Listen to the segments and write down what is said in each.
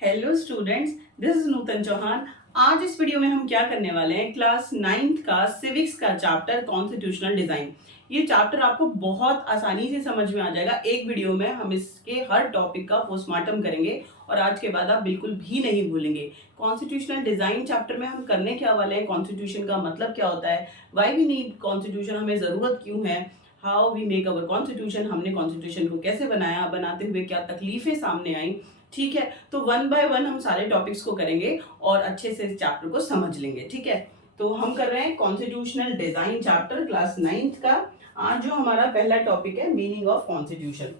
Hello students, this is नूतन चौहान। आज इस video में हम क्या करने वाले हैं, क्लास 9th का सिविक्स का चैप्टर कॉन्स्टिट्यूशनल डिजाइन। ये चैप्टर आपको बहुत आसानी से समझ में आ जाएगा। एक वीडियो में हम इसके हर टॉपिक का पोस्टमार्टम करेंगे और आज के बाद आप बिल्कुल भी नहीं भूलेंगे। कॉन्स्टिट्यूशनल डिजाइन चैप्टर में हम करने क्या वाले हैं, कॉन्स्टिट्यूशन का मतलब क्या होता है, व्हाई वी नीड कॉन्स्टिट्यूशन, हमें जरूरत क्यों है, how we make our constitution, हमने कॉन्स्टिट्यूशन को कैसे बनाया, बनाते हुए क्या तकलीफें सामने आई। ठीक है, तो वन बाय वन हम सारे टॉपिक्स को करेंगे और अच्छे से इस चैप्टर को समझ लेंगे। ठीक है, तो हम कर रहे हैं constitutional design chapter class 9th का। आज जो हमारा पहला टॉपिक है मीनिंग ऑफ कॉन्स्टिट्यूशन।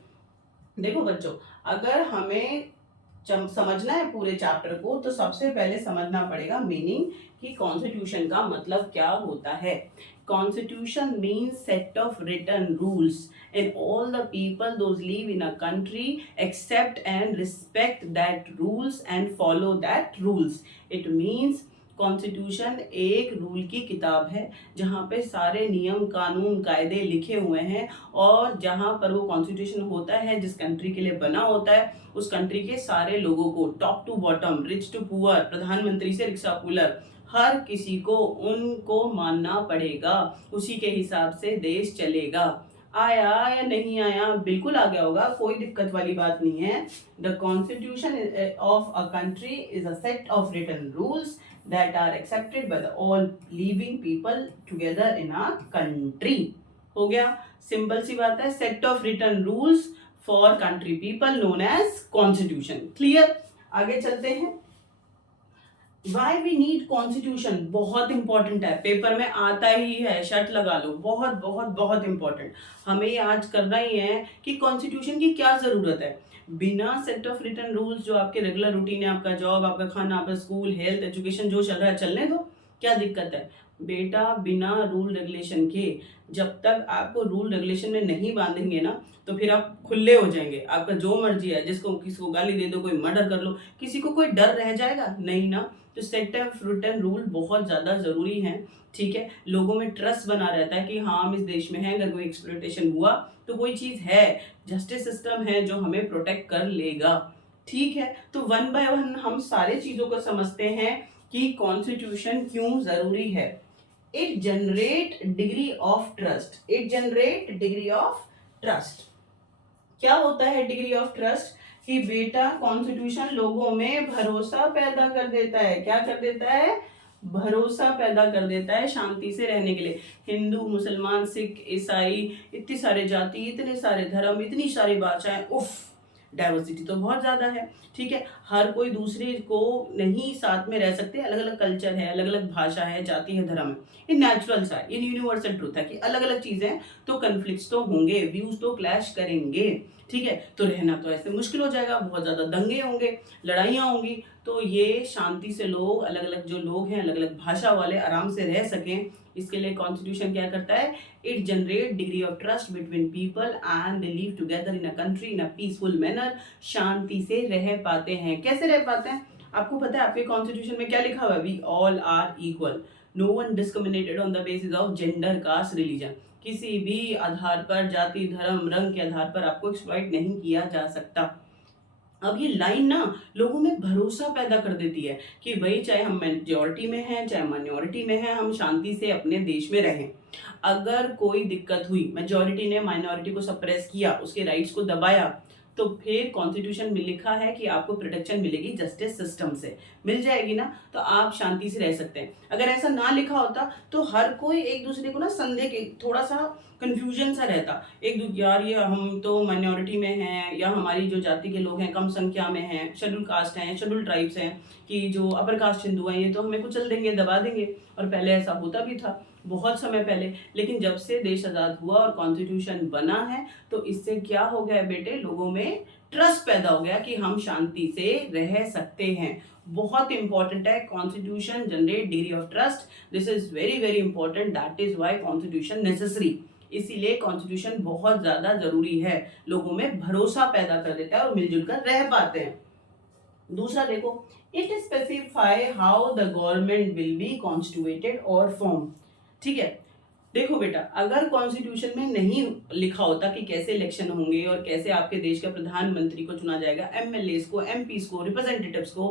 देखो बच्चों, अगर हमें समझना है पूरे चैप्टर को तो सबसे पहले समझना पड़ेगा मीनिंग कि कॉन्स्टिट्यूशन का मतलब क्या होता है। Constitution means set of written rules and all the people those live in a country accept and respect that rules and follow that rules. It means constitution एक रूल की किताब है जहाँ पे सारे नियम कानून कायदे लिखे हुए हैं और जहाँ पर वो कॉन्स्टिट्यूशन होता है जिस कंट्री के लिए बना होता है उस कंट्री के सारे लोगों को, top to bottom, rich to poor, प्रधानमंत्री से रिक्शा पुलर, हर किसी को उनको मानना पड़ेगा। उसी के हिसाब से देश चलेगा। आया या नहीं आया, बिल्कुल आ गया होगा, कोई दिक्कत वाली बात नहीं है। The constitution of a country is a set of written rules that are accepted by the all living people together in a country. हो गया, सिंपल सी बात है, set of written rules for country people known as constitution. Clear, आगे चलते हैं। Why we need constitution बहुत important है, पेपर में आता ही है, शर्ट लगा लो, बहुत बहुत बहुत इंपॉर्टेंट। हमें आज करना ही है कि कॉन्स्टिट्यूशन की क्या जरूरत है। बिना सेट ऑफ रिटन रूल्स, जो आपके रेगुलर रूटीन है, आपका जॉब, आपका खाना, आपका स्कूल, हेल्थ, एजुकेशन जो चल रहा है चलने दो, क्या दिक्कत है बेटा। बिना रूल रेगुलेशन के, जब तक आपको रूल रेगुलेशन में नहीं बांधेंगे ना तो फिर आप खुले हो जाएंगे, आपका जो मर्जी है, जिसको किसी को गाली दे दो, कोई मर्डर कर लो, किसी को कोई डर रह जाएगा नहीं ना। तो सेट ऑफ रिटन रूल बहुत ज़्यादा ज़रूरी है। ठीक है, लोगों में ट्रस्ट बना रहता है कि हाँ हम इस देश में हैं, अगर कोई एक्सप्लॉयटेशन हुआ तो कोई चीज़ है, जस्टिस सिस्टम है जो हमें प्रोटेक्ट कर लेगा। ठीक है, तो वन बाय वन हम सारे चीज़ों को समझते हैं कि कॉन्स्टिट्यूशन क्यों ज़रूरी है। It generate degree of trust, it generate degree of trust. क्या होता है डिग्री ऑफ ट्रस्ट? कि बेटा कॉन्स्टिट्यूशन लोगों में भरोसा पैदा कर देता है। क्या कर देता है? भरोसा पैदा कर देता है शांति से रहने के लिए। हिंदू, मुसलमान, सिख, ईसाई, इतनी सारे जाति, इतने सारे धर्म, इतनी सारी भाषाएं, उफ, डाइवर्सिटी तो बहुत ज्यादा है। ठीक है, हर कोई दूसरे को नहीं साथ में रह सकते, अलग अलग कल्चर है, अलग अलग भाषा है, जाति है, धर्म है। ये नेचुरल सा है, ये यूनिवर्सल ट्रूथ है कि अलग अलग चीजें तो कन्फ्लिक्ट्स तो होंगे, व्यूज तो क्लैश करेंगे। ठीक है, तो रहना तो ऐसे मुश्किल हो जाएगा, बहुत ज्यादा दंगे होंगे, लड़ाइयाँ होंगी। तो ये शांति से लोग, अलग अलग जो लोग हैं, अलग अलग भाषा वाले आराम से रह सकें, इसके लिए कॉन्स्टिट्यूशन क्या करता है? It generate degree of trust between people and they live together in a country in a peaceful manner. शांति से रह पाते हैं। कैसे रह पाते हैं? आपको पता है आपके कॉन्स्टिट्यूशन में क्या लिखा हुआ है? We all are equal, no one discriminated on the basis of gender, caste, religion. किसी भी आधार पर, जाति, धर्म, रंग के आधार पर आपको एक्सप्लॉइट नहीं किया जा सकता। अब ये लाइन ना लोगों में भरोसा पैदा कर देती है कि भाई चाहे हम मेजॉरिटी में हैं चाहे माइनॉरिटी में हैं, हम शांति से अपने देश में रहें। अगर कोई दिक्कत हुई, मेजॉरिटी ने माइनॉरिटी को सप्रेस किया, उसके राइट्स को दबाया, तो फिर कॉन्स्टिट्यूशन में लिखा है कि आपको प्रोटेक्शन मिलेगी जस्टिस सिस्टम से, मिल जाएगी ना, तो आप शांति से रह सकते हैं। अगर ऐसा ना लिखा होता तो हर कोई एक दूसरे को ना संदेह के, थोड़ा सा कंफ्यूजन सा रहता, एक दूसरे, यार ये हम तो माइनॉरिटी में हैं, या हमारी जो जाति के लोग हैं कम संख्या में हैं, शेड्यूल कास्ट हैं, शेड्यूल ट्राइब्स हैं, कि जो अपर कास्ट हिंदू हैं ये तो हमें कुचल देंगे, दबा देंगे। और पहले ऐसा होता भी था बहुत समय पहले, लेकिन जब से देश आज़ाद हुआ और कॉन्स्टिट्यूशन बना है तो इससे क्या हो गया बेटे, लोगों में ट्रस्ट पैदा हो गया कि हम शांति से रह सकते हैं। बहुत इंपॉर्टेंट है constitution generate degree of trust, this is very very important, that is why constitution necessary. इसीलिए कॉन्स्टिट्यूशन बहुत ज्यादा जरूरी है, लोगों में भरोसा पैदा कर देता है और मिलजुल कर रह पाते हैं। दूसरा देखो, it specify how the government will be constituted और फॉर्म। ठीक है, देखो बेटा, अगर कॉन्स्टिट्यूशन में नहीं लिखा होता कि कैसे इलेक्शन होंगे और कैसे आपके देश का प्रधानमंत्री को चुना जाएगा, एमएलए को, एमपीज को, रिप्रेजेंटेटिव्स को,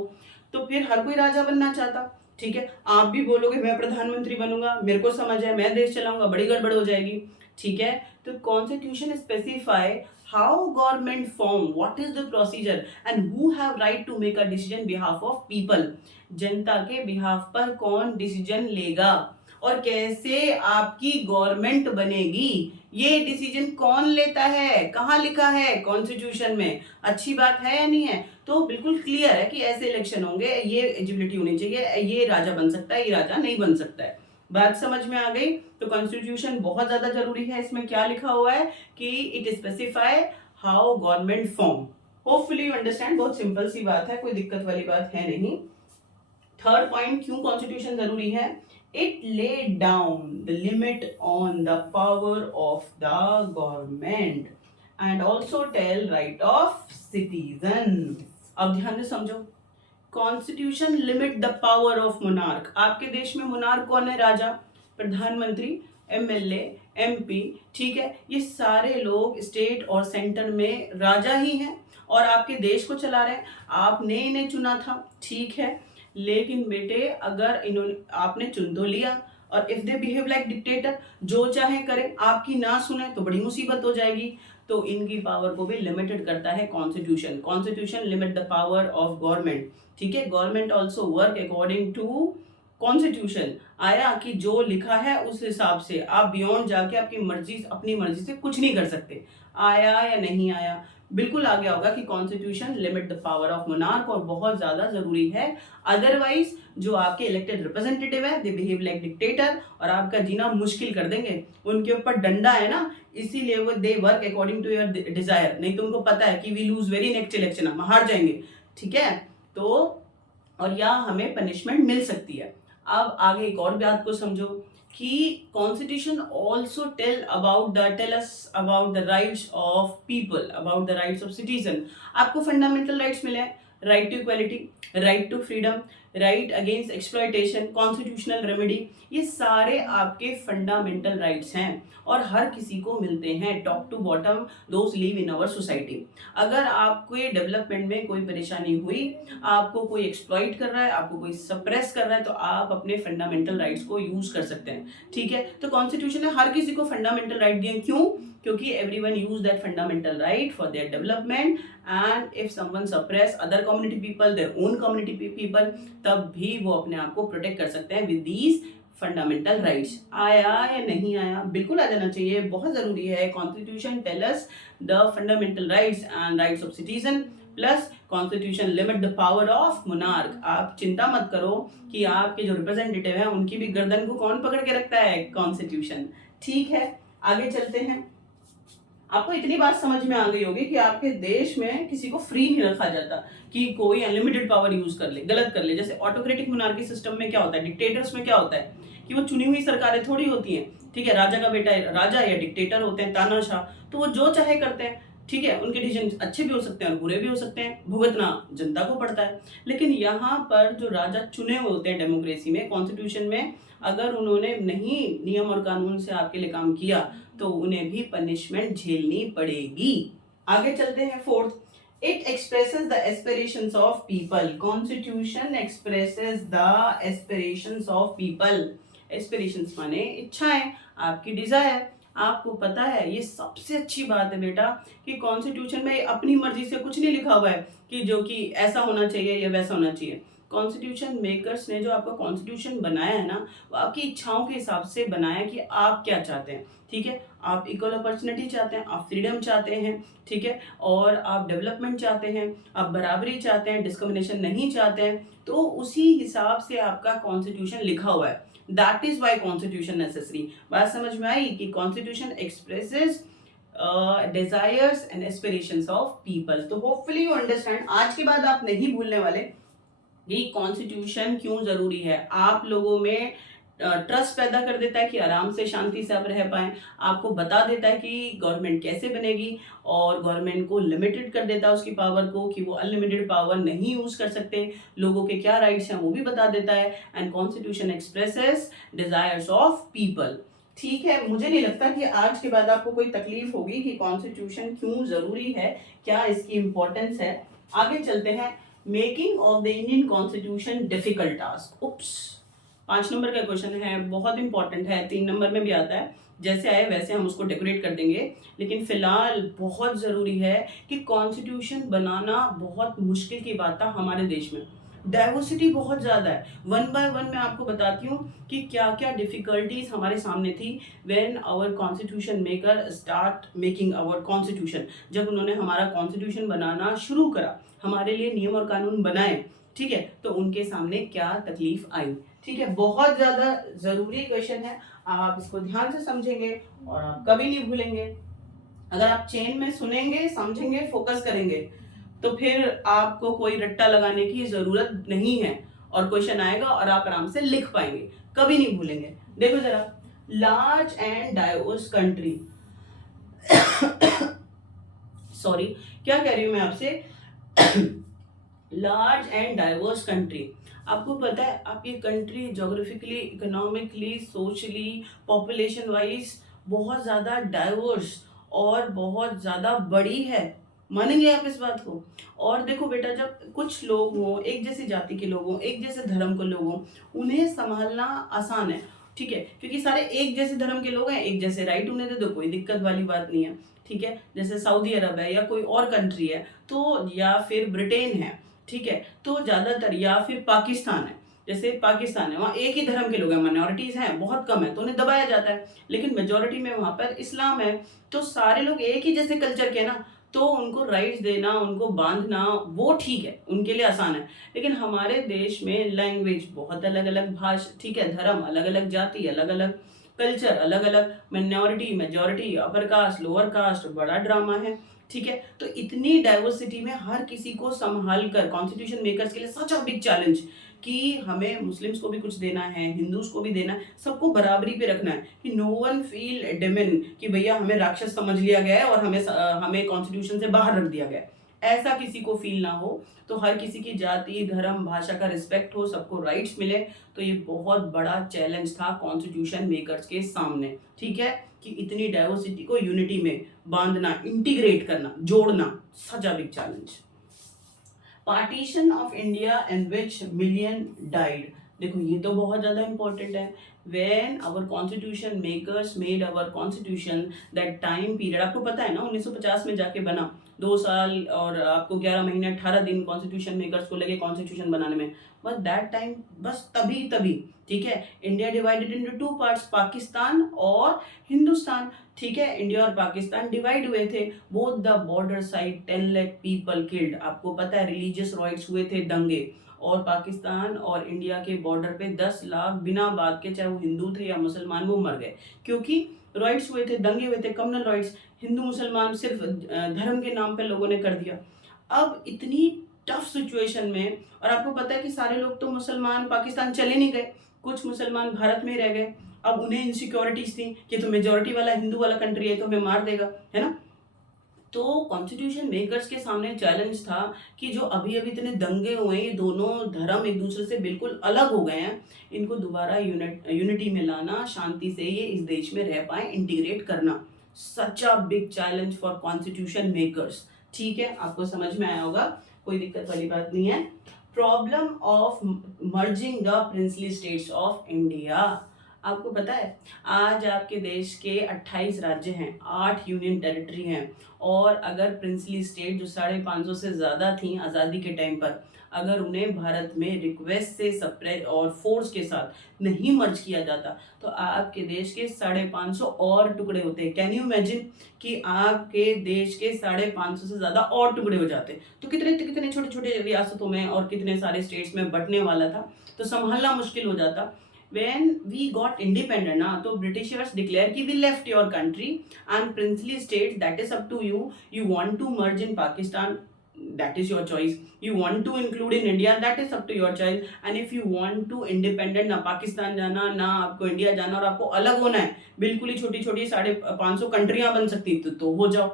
तो फिर हर कोई राजा बनना चाहता। ठीक है, आप भी बोलोगे मैं प्रधानमंत्री बनूंगा, मेरे को समझ है, मैं देश चलाऊंगा, बड़ी गड़बड़ हो जाएगी। ठीक है, तो constitution specify how government form, what is the procedure and who have right to make a decision behalf of people. जनता के बिहाफ पर कौन डिसीजन लेगा और कैसे आपकी गवर्नमेंट बनेगी, ये डिसीजन कौन लेता है, कहाँ लिखा है कॉन्स्टिट्यूशन में। अच्छी बात है या नहीं है? तो बिल्कुल क्लियर है कि ऐसे इलेक्शन होंगे, ये एलिजिबिलिटी होनी चाहिए, ये राजा बन सकता है, ये राजा नहीं बन सकता है। बात समझ में आ गई? तो कॉन्स्टिट्यूशन बहुत ज्यादा जरूरी है। इसमें क्या लिखा हुआ है कि it specify how government form. Hopefully you understand, बहुत सिंपल सी बात है, कोई दिक्कत वाली बात है नहीं। थर्ड पॉइंट, क्यों कॉन्स्टिट्यूशन जरूरी है? It laid down the limit on the power of the government and also tell right of citizens. अब ध्यान से समझो, constitution limit the power of monarch. आपके देश में मोनार्क कौन है? राजा, प्रधानमंत्री, एमएलए, एमपी। ठीक है, ये सारे लोग स्टेट और सेंटर में राजा ही हैं और आपके देश को चला रहे हैं। आपने इन्हें चुना था, ठीक है, लेकिन बेटे अगर इन्होंने, आपने चुन तो लिया और if they behave like dictator, जो चाहे करें, आपकी ना सुने तो बड़ी मुसीबत हो जाएगी। तो इनकी पावर को भी लिमिटेड करता है constitution. Constitution limit the power of government. ठीक है, government also work according to constitution. आया कि जो लिखा है उस हिसाब से, आप बियॉन्ड जाके आपकी मर्जी, अपनी मर्जी से कुछ नहीं कर सकते। आया या नहीं आया? बिल्कुल आ गया होगा कि constitution limit the power of monarch, और बहुत ज्यादा जरूरी है। अदरवाइज जो आपके इलेक्टेड रिप्रेजेंटेटिव है, दे बिहेव लाइक डिक्टेटर और आपका जीना मुश्किल कर देंगे। उनके ऊपर डंडा है ना, इसीलिए वो they work according to your desire. नहीं तो उनको पता है कि we lose very next election, हम हार जाएंगे। ठीक है, तो और या हमें पनिशमेंट मिल सकती है। अब आगे एक और बात को समझो कि constitution also tell us about the rights of people, about the rights of citizen. आपको फंडामेंटल राइट्स मिले हैं, right to equality, right to freedom, right against exploitation, constitutional remedy, ये सारे आपके फंडामेंटल राइट्स हैं और हर किसी को मिलते हैं, top to bottom, those live in our society. अगर आपको डेवलपमेंट में कोई परेशानी हुई, आपको कोई एक्सप्लॉइट कर रहा है, आपको कोई सप्रेस कर रहा है, तो आप अपने फंडामेंटल राइट्स को यूज कर सकते हैं। ठीक है, तो कॉन्स्टिट्यूशन ने हर किसी को फंडामेंटल राइट दिए। क्यों? क्योंकि everyone use that fundamental right for their development, and if someone suppress other community people, their own community people, तब भी वो अपने आप को प्रोटेक्ट कर सकते हैं विद दीज फंडामेंटल राइट्स। आया या नहीं आया? बिल्कुल आ जाना चाहिए, बहुत जरूरी है। Constitution tell us the fundamental rights and rights of citizen, plus constitution limit the power of monarch. आप चिंता मत करो कि आपके जो रिप्रेजेंटेटिव हैं उनकी भी गर्दन को कौन पकड़ के रखता है? कॉन्स्टिट्यूशन। ठीक है, आगे चलते हैं। आपको इतनी बात समझ में आ गई होगी कि आपके देश में किसी को फ्री नहीं रखा जाता कि कोई अनलिमिटेड पावर यूज कर ले, गलत कर ले। जैसे ऑटोक्रेटिक मोनार्की सिस्टम में क्या होता है, डिक्टेटर्स में क्या होता है कि वो चुनी हुई सरकारें थोड़ी होती हैं। ठीक है, राजा का बेटा राजा या डिक्टेटर होते हैं, तानाशाह, तो वो जो चाहे करते हैं। ठीक है, उनके डिसीजन अच्छे भी हो सकते हैं और बुरे भी हो सकते हैं, भुगतना जनता को पड़ता है। लेकिन यहाँ पर जो राजा चुने हुए होते हैं डेमोक्रेसी में, कॉन्स्टिट्यूशन में, अगर उन्होंने नहीं नियम और कानून से आपके लिए काम किया तो उन्हें भी पनिशमेंट झेलनी पड़ेगी। आगे चलते हैं। Fourth, it expresses the aspirations of people. Constitution expresses the aspirations of people. Aspirations माने इच्छाएं, आपकी डिजायर। आपको पता है, ये सबसे अच्छी बात है बेटा कि कॉन्स्टिट्यूशन में अपनी मर्जी से कुछ नहीं लिखा हुआ है कि जो कि ऐसा होना चाहिए या वैसा होना चाहिए। कॉन्स्टिट्यूशन मेकर्स ने जो आपका कॉन्स्टिट्यूशन बनाया है ना, वो आपकी इच्छाओं के हिसाब से बनाया कि आप क्या चाहते हैं। ठीक है, आप इक्वल अपॉर्चुनिटी चाहते हैं, आप फ्रीडम चाहते हैं, ठीक है, और आप डेवलपमेंट चाहते हैं, आप बराबरी चाहते हैं, डिस्क्रिमिनेशन नहीं चाहते हैं, तो उसी हिसाब से आपका कॉन्स्टिट्यूशन लिखा हुआ है। That is why constitution necessary. बात समझ में आई कि constitution expresses desires and aspirations of people. तो होपफुली यू अंडरस्टैंड, आज के बाद आप नहीं भूलने वाले कि कॉन्स्टिट्यूशन क्यों जरूरी है। आप लोगों में ट्रस्ट पैदा कर देता है कि आराम से शांति से आप रह पाएं, आपको बता देता है कि गवर्नमेंट कैसे बनेगी, और गवर्नमेंट को लिमिटेड कर देता है उसकी पावर को कि वो अनलिमिटेड पावर नहीं यूज कर सकते, लोगों के क्या राइट्स हैं वो भी बता देता है। And constitution expresses desires of people. ठीक है, मुझे नहीं लगता कि आज के बाद आपको कोई तकलीफ होगी कि कॉन्स्टिट्यूशन क्यों जरूरी है, क्या इसकी इंपॉर्टेंस है। आगे चलते हैं। Making of the Indian constitution difficult task. Oops, 5 number का क्वेश्चन है, बहुत इंपॉर्टेंट है, 3 नंबर में भी आता है। जैसे आए वैसे हम उसको डेकोरेट कर देंगे, लेकिन फिलहाल बहुत जरूरी है कि कॉन्स्टिट्यूशन बनाना बहुत मुश्किल की बात था हमारे देश में। डाइवर्सिटी बहुत ज्यादा है। वन बाय वन मैं आपको बताती हूँ कि क्या क्या डिफिकल्टीज हमारे सामने थी when our constitution maker start making our constitution. जब उन्होंने हमारा कॉन्स्टिट्यूशन बनाना शुरू करा, हमारे लिए नियम और कानून बनाए, ठीक है, तो उनके सामने क्या तकलीफ आई। ठीक है, बहुत ज्यादा जरूरी क्वेश्चन है, आप इसको ध्यान से समझेंगे और आप कभी नहीं भूलेंगे। अगर आप चेन में सुनेंगे, समझेंगे, फोकस करेंगे, तो फिर आपको कोई रट्टा लगाने की जरूरत नहीं है और क्वेश्चन आएगा और आप आराम से लिख पाएंगे, कभी नहीं भूलेंगे। देखो जरा, large and diverse country sorry, क्या कह रही हूं मैं आपसे लार्ज एंड डाइवर्स कंट्री। आपको पता है आप ये country geographically, economically, socially, population wise बहुत ज्यादा डाइवर्स और बहुत ज्यादा बड़ी है। मानेंगे आप इस बात को। और देखो बेटा, जब कुछ लोग हों, एक जैसी जाति के लोग हों, एक जैसे धर्म के लोग हों, उन्हें संभालना आसान है, ठीक है, क्योंकि सारे एक जैसे धर्म के लोग हैं, एक जैसे राइट, उन्हें दे दो, कोई दिक्कत वाली बात नहीं है। ठीक है, जैसे सऊदी अरब है या कोई और कंट्री है तो, या फिर ब्रिटेन है, ठीक है, तो ज्यादातर, या फिर पाकिस्तान है, जैसे पाकिस्तान है, वहाँ एक ही धर्म के लोग हैं, माइनॉरिटीज हैं, बहुत कम है तो उन्हें दबाया जाता है, लेकिन मेजोरिटी में वहां पर इस्लाम है, तो सारे लोग एक ही जैसे कल्चर के ना, तो उनको राइट्स देना, उनको बांधना, वो ठीक है, उनके लिए आसान है। लेकिन हमारे देश में लैंग्वेज बहुत अलग अलग, भाषा, ठीक है, धर्म अलग अलग, जाति अलग अलग, कल्चर अलग अलग, minority, majority, upper caste, lower caste, बड़ा ड्रामा है। ठीक है, तो इतनी डाइवर्सिटी में हर किसी को संभाल कर, कॉन्स्टिट्यूशन मेकर्स के लिए सच अ बिग चैलेंज कि हमें मुस्लिम्स को भी कुछ देना है, हिंदूज को भी देना है, सबको बराबरी पे रखना है, कि नो वन फील डिमिन कि भैया हमें राक्षस समझ लिया गया है और हमें कॉन्स्टिट्यूशन से बाहर रख दिया गया है, ऐसा किसी को फील ना हो। तो हर किसी की जाति, धर्म, भाषा का रिस्पेक्ट हो, सबको राइट्स मिले। तो ये बहुत बड़ा चैलेंज था कॉन्स्टिट्यूशन मेकर्स के सामने, ठीक है, कि इतनी डाइवर्सिटी को यूनिटी में बांधना, इंटीग्रेट करना, जोड़ना, such a big challenge. Partition of India in which million died. देखो ये तो बहुत ज्यादा इंपॉर्टेंट है। When our constitution makers made our constitution, that time period, आपको पता है ना 1950 में जाके बना, 2 साल और आपको 11 महीने 18 दिन कॉन्स्टिट्यूशन मेकर्स को लगे कॉन्स्टिट्यूशन बनाने में, बस दैट टाइम, बस तभी तभी, ठीक है। India divided into 2 parts, Pakistan और हिंदुस्तान, ठीक है, इंडिया और पाकिस्तान डिवाइड हुए थे। Both the border side 10 lakh people killed, आपको पता है रिलीजियस राइट्स हुए थे, दंगे, और पाकिस्तान और इंडिया के बॉर्डर पे 10 लाख बिना बात के, चाहे वो हिंदू थे या मुसलमान, वो मर गए, क्योंकि राइट्स हुए थे, दंगे हुए थे, कम्युनल राइट्स, हिंदू मुसलमान सिर्फ धर्म के नाम पे लोगों ने कर दिया। अब इतनी टफ सिचुएशन में, और आपको पता है कि सारे लोग तो मुसलमान पाकिस्तान चले नहीं गए, कुछ मुसलमान भारत में रह गए। अब उन्हें इनसिक्योरिटीज थी कि तो मेजोरिटी वाला हिंदू वाला कंट्री है तो हमें मार देगा, है ना। तो कॉन्स्टिट्यूशन मेकर्स के सामने चैलेंज था कि जो अभी अभी इतने दंगे हुए, ये दोनों धर्म एक दूसरे से बिल्कुल अलग हो गए हैं, इनको दोबारा यूनिटी में लाना, शांति से ये इस देश में रह पाए, इंटीग्रेट करना, such a big challenge for constitution makers. ठीक है, आपको समझ में आया होगा, कोई दिक्कत वाली बात नहीं है। Problem of merging the princely states of India. आपको पता है आज आपके देश के 28 राज्य हैं, 8 यूनियन टेरिटरी हैं, और अगर प्रिंसली स्टेट जो 550 से ज्यादा थी आजादी के टाइम पर, अगर उन्हें भारत में रिक्वेस्ट से सप्रेस और फोर्स के साथ नहीं मर्ज किया जाता, तो आपके देश के 550 और टुकड़े होते। कैन यू इमेजिन कि आपके देश के 550 से ज्यादा और टुकड़े हो जाते, तो कितने कितने छोटे छोटे रियासतों में और कितने सारे स्टेट्स में बंटने वाला था, तो संभालना मुश्किल हो जाता। When we got independent ना, तो Britishers declare कि we left your country and princely states, that is up to you. You want to merge in Pakistan, that is your choice. You want to include in India, that is up to your choice. And if you want to independent, ना पाकिस्तान जाना ना आपको India जाना, और आपको अलग होना है, बिल्कुल ही छोटी छोटी 550 कंट्रियां बन सकती, तो हो जाओ।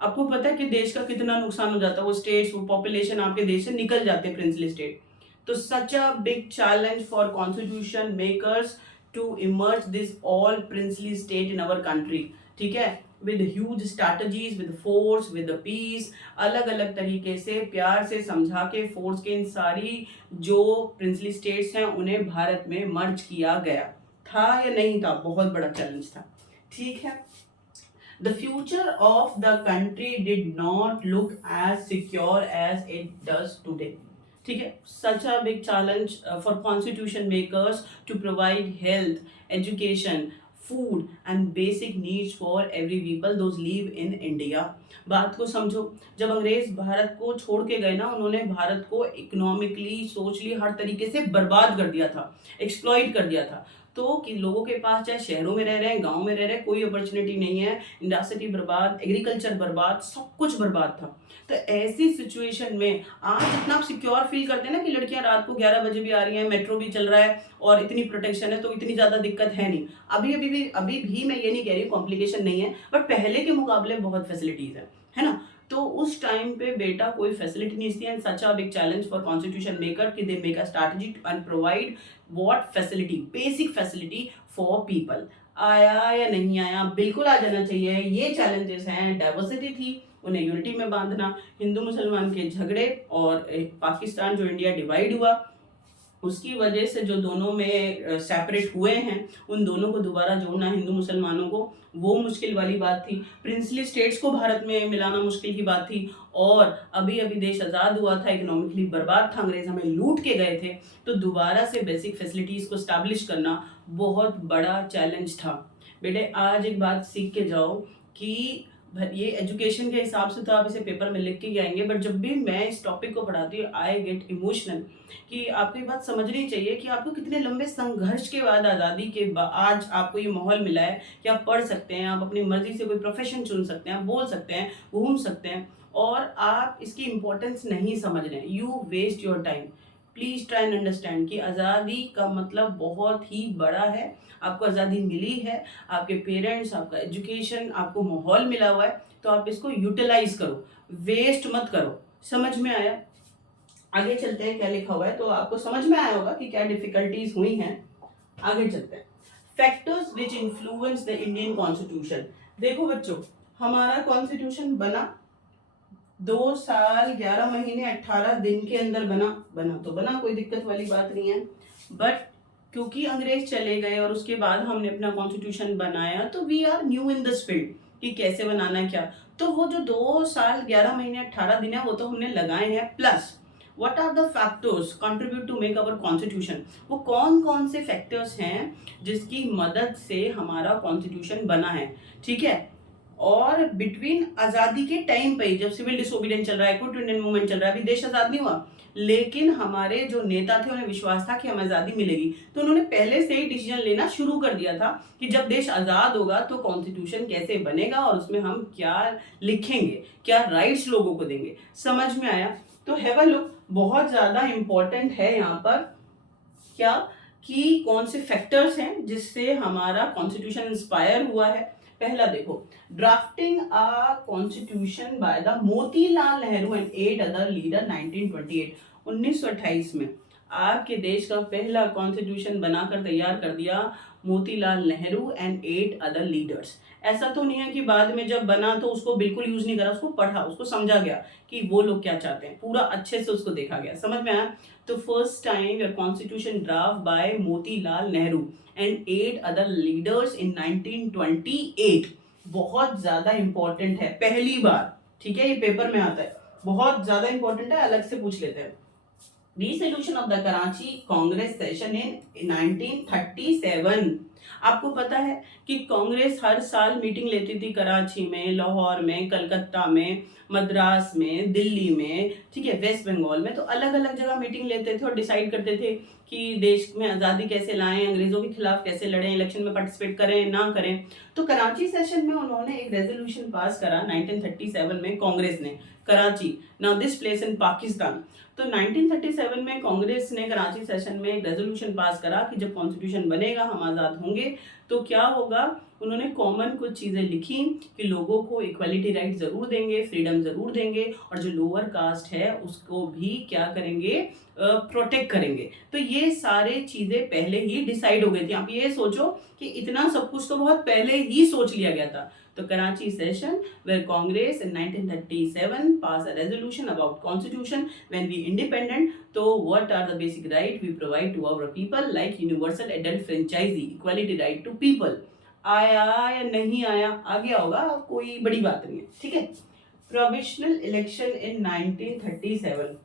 आपको पता है कि देश का कितना नुकसान हो जाता है, वो स्टेट्स, वो पॉपुलेशन आपके देश से निकल जाते हैं, प्रिंसली स्टेट। तो such a big challenge for constitution makers to emerge this all princely state in our country. ठीक है, with huge strategies, with force, with the peace, अलग अलग तरीके से प्यार से समझा के फोर्स के इन सारी जो प्रिंसली स्टेट्स हैं उन्हें भारत में मर्ज किया गया था या नहीं था, बहुत बड़ा चैलेंज था। ठीक है, the future of the country did not look as secure as it does today. ठीक है, such a big challenge for constitution makers to provide health, education, food and basic needs for every people those live in India. बात को समझो, जब अंग्रेज भारत को छोड़ के गए ना, उन्होंने भारत को इकोनॉमिकली, सोशली हर तरीके से बर्बाद कर दिया था, एक्सप्लॉइट कर दिया था। तो कि लोगों के पास चाहे शहरों में रह रहे हैं, गांव में रह रहे हैं, कोई अपॉर्चुनिटी नहीं है, इंडस्ट्री बर्बाद, एग्रीकल्चर बर्बाद, सब कुछ बर्बाद था। तो ऐसी सिचुएशन में आज इतना आप सिक्योर फील करते हैं ना कि लड़कियां रात को 11 बजे भी आ रही हैं, मेट्रो भी चल रहा है और इतनी प्रोटेक्शन है, तो इतनी ज्यादा दिक्कत है नहीं। अभी भी मैं ये नहीं कह रही कॉम्प्लिकेशन नहीं है, बट पहले के मुकाबले बहुत फैसिलिटीज है ना। तो उस टाइम पे बेटा कोई फैसिलिटी नहीं थी, and such a big challenge for constitution maker कि they make a strategy and provide what facility, basic facility for people. आया या नहीं आया, बिल्कुल आ जाना चाहिए। ये चैलेंजेस हैं, डाइवर्सिटी थी, उन्हें यूनिटी में बांधना, हिंदू मुसलमान के झगड़े और पाकिस्तान जो इंडिया डिवाइड हुआ उसकी वजह से जो दोनों में सेपरेट हुए हैं, उन दोनों को दोबारा जोड़ना हिंदू मुसलमानों को, वो मुश्किल वाली बात थी। प्रिंसली स्टेट्स को भारत में मिलाना मुश्किल की बात थी, और अभी अभी देश आज़ाद हुआ था, इकोनॉमिकली बर्बाद था, अंग्रेज हमें लूट के गए थे, तो दोबारा से बेसिक फैसिलिटीज़ को स्टैब्लिश करना बहुत बड़ा चैलेंज था। बेटे आज एक बात सीख के जाओ कि ये एजुकेशन के हिसाब से तो आप इसे पेपर में लिख के ही आएंगे, बट जब भी मैं इस टॉपिक को पढ़ाती हूँ आई गेट इमोशनल कि आपको ये बात समझनी चाहिए कि आपको कितने लंबे संघर्ष के बाद, आज़ादी के बाद आज आपको ये माहौल मिला है कि आप पढ़ सकते हैं, आप अपनी मर्जी से कोई प्रोफेशन चुन सकते हैं, आप बोल सकते हैं, घूम सकते हैं, और आप इसकी इम्पोर्टेंस नहीं समझ रहे हैं। You waste your time. Please try and understand कि आज़ादी का मतलब बहुत ही बड़ा है। आपको आज़ादी मिली है, आपके पेरेंट्स, आपका एजुकेशन, आपको माहौल मिला हुआ है, तो आप इसको यूटिलाइज करो, वेस्ट मत करो। समझ में आया? आगे चलते हैं, क्या लिखा हुआ है तो आपको समझ में आया होगा कि क्या डिफिकल्टीज हुई हैं। आगे चलते हैं। Factors which influence the Indian constitution. देखो बच्चों, हमारा कॉन्स्टिट्यूशन बना 2 साल 11 महीने 18 दिन के अंदर बना तो बना, कोई दिक्कत वाली बात नहीं है। बट क्योंकि अंग्रेज चले गए और उसके बाद हमने अपना कॉन्स्टिट्यूशन बनाया, तो we are new in this field कि कैसे बनाना है क्या। तो वो जो 2 साल 11 महीने 18 दिन है वो तो हमने लगाए हैं। Plus what are the factors contribute to make our constitution, वो कौन कौन से फैक्टर्स हैं जिसकी मदद से हमारा कॉन्स्टिट्यूशन बना है। ठीक है, और बिटवीन आज़ादी के टाइम पे जब सिविल डिसोबीडियंस चल रहा है, क्विट इंडियन मूवमेंट चल रहा है, अभी देश आज़ाद नहीं हुआ, लेकिन हमारे जो नेता थे उन्हें विश्वास था कि हमें आज़ादी मिलेगी, तो उन्होंने पहले से ही डिसीजन लेना शुरू कर दिया था कि जब देश आज़ाद होगा तो कॉन्स्टिट्यूशन कैसे बनेगा और उसमें हम क्या लिखेंगे, क्या राइट्स लोगों को देंगे। समझ में आया? तो हैव अ लुक, बहुत ज़्यादा इंपॉर्टेंट है यहाँ पर क्या कि कौन से फैक्टर्स हैं जिससे हमारा कॉन्स्टिट्यूशन इंस्पायर हुआ है। पहला देखो, drafting a constitution by the Motilal Nehru and 8 other leader 1928, 1928 में आपके देश का पहला कॉन्स्टिट्यूशन बनाकर तैयार कर दिया Motilal Nehru and 8 other leaders. ऐसा तो नहीं है कि बाद में जब बना तो उसको बिल्कुल यूज नहीं करा, उसको पढ़ा, उसको समझा गया कि वो लोग क्या चाहते हैं, पूरा अच्छे से उसको देखा गया, समझ में आया। तो first time your constitution draft by Motilal Nehru and 8 other leaders in 1928, बहुत ज्यादा इंपॉर्टेंट है, पहली बार। ठीक है, ये पेपर में आता है, बहुत ज्यादा इंपॉर्टेंट है, अलग से पूछ लेते हैं। Resolution of the Karachi Congress session in 1937। आपको पता है कि कांग्रेस हर साल मीटिंग लेती थी कराची में, लाहौर में, कलकत्ता में, मद्रास में, दिल्ली में, ठीक है, वेस्ट बंगाल में, तो अलग अलग जगह मीटिंग लेते थे और डिसाइड करते थे कि देश में आज़ादी कैसे लाएं, अंग्रेजों के खिलाफ कैसे लड़ें, इलेक्शन में पार्टिसिपेट करें ना करें। तो कराची सेशन में उन्होंने एक रेजोल्यूशन पास करा 1937 में, कांग्रेस ने, Karachi, now this place in Pakistan. तो 1937 में कांग्रेस ने कराची सेशन में एक रेजोल्यूशन पास करा कि जब कॉन्स्टिट्यूशन बनेगा हम आज़ाद होंगे होंगे। तो क्या होगा, उन्होंने कॉमन कुछ चीज़ें लिखी कि लोगों को इक्वालिटी राइट ज़रूर देंगे, फ्रीडम ज़रूर देंगे, और जो लोअर कास्ट है उसको भी क्या करेंगे, प्रोटेक्ट करेंगे। तो ये सारे चीज़ें पहले ही डिसाइड हो गई थी। आप ये सोचो कि इतना सब कुछ तो बहुत पहले ही सोच लिया गया था। तो Karachi session where Congress in 1937 passed a resolution about constitution when we independent. So what are the basic right we provide to our people like universal adult franchise, equality right to people. आया या नहीं आया, आ गया होगा, कोई बड़ी बात नहीं है, ठीक है। प्रोविजनल इलेक्शन इन 1937,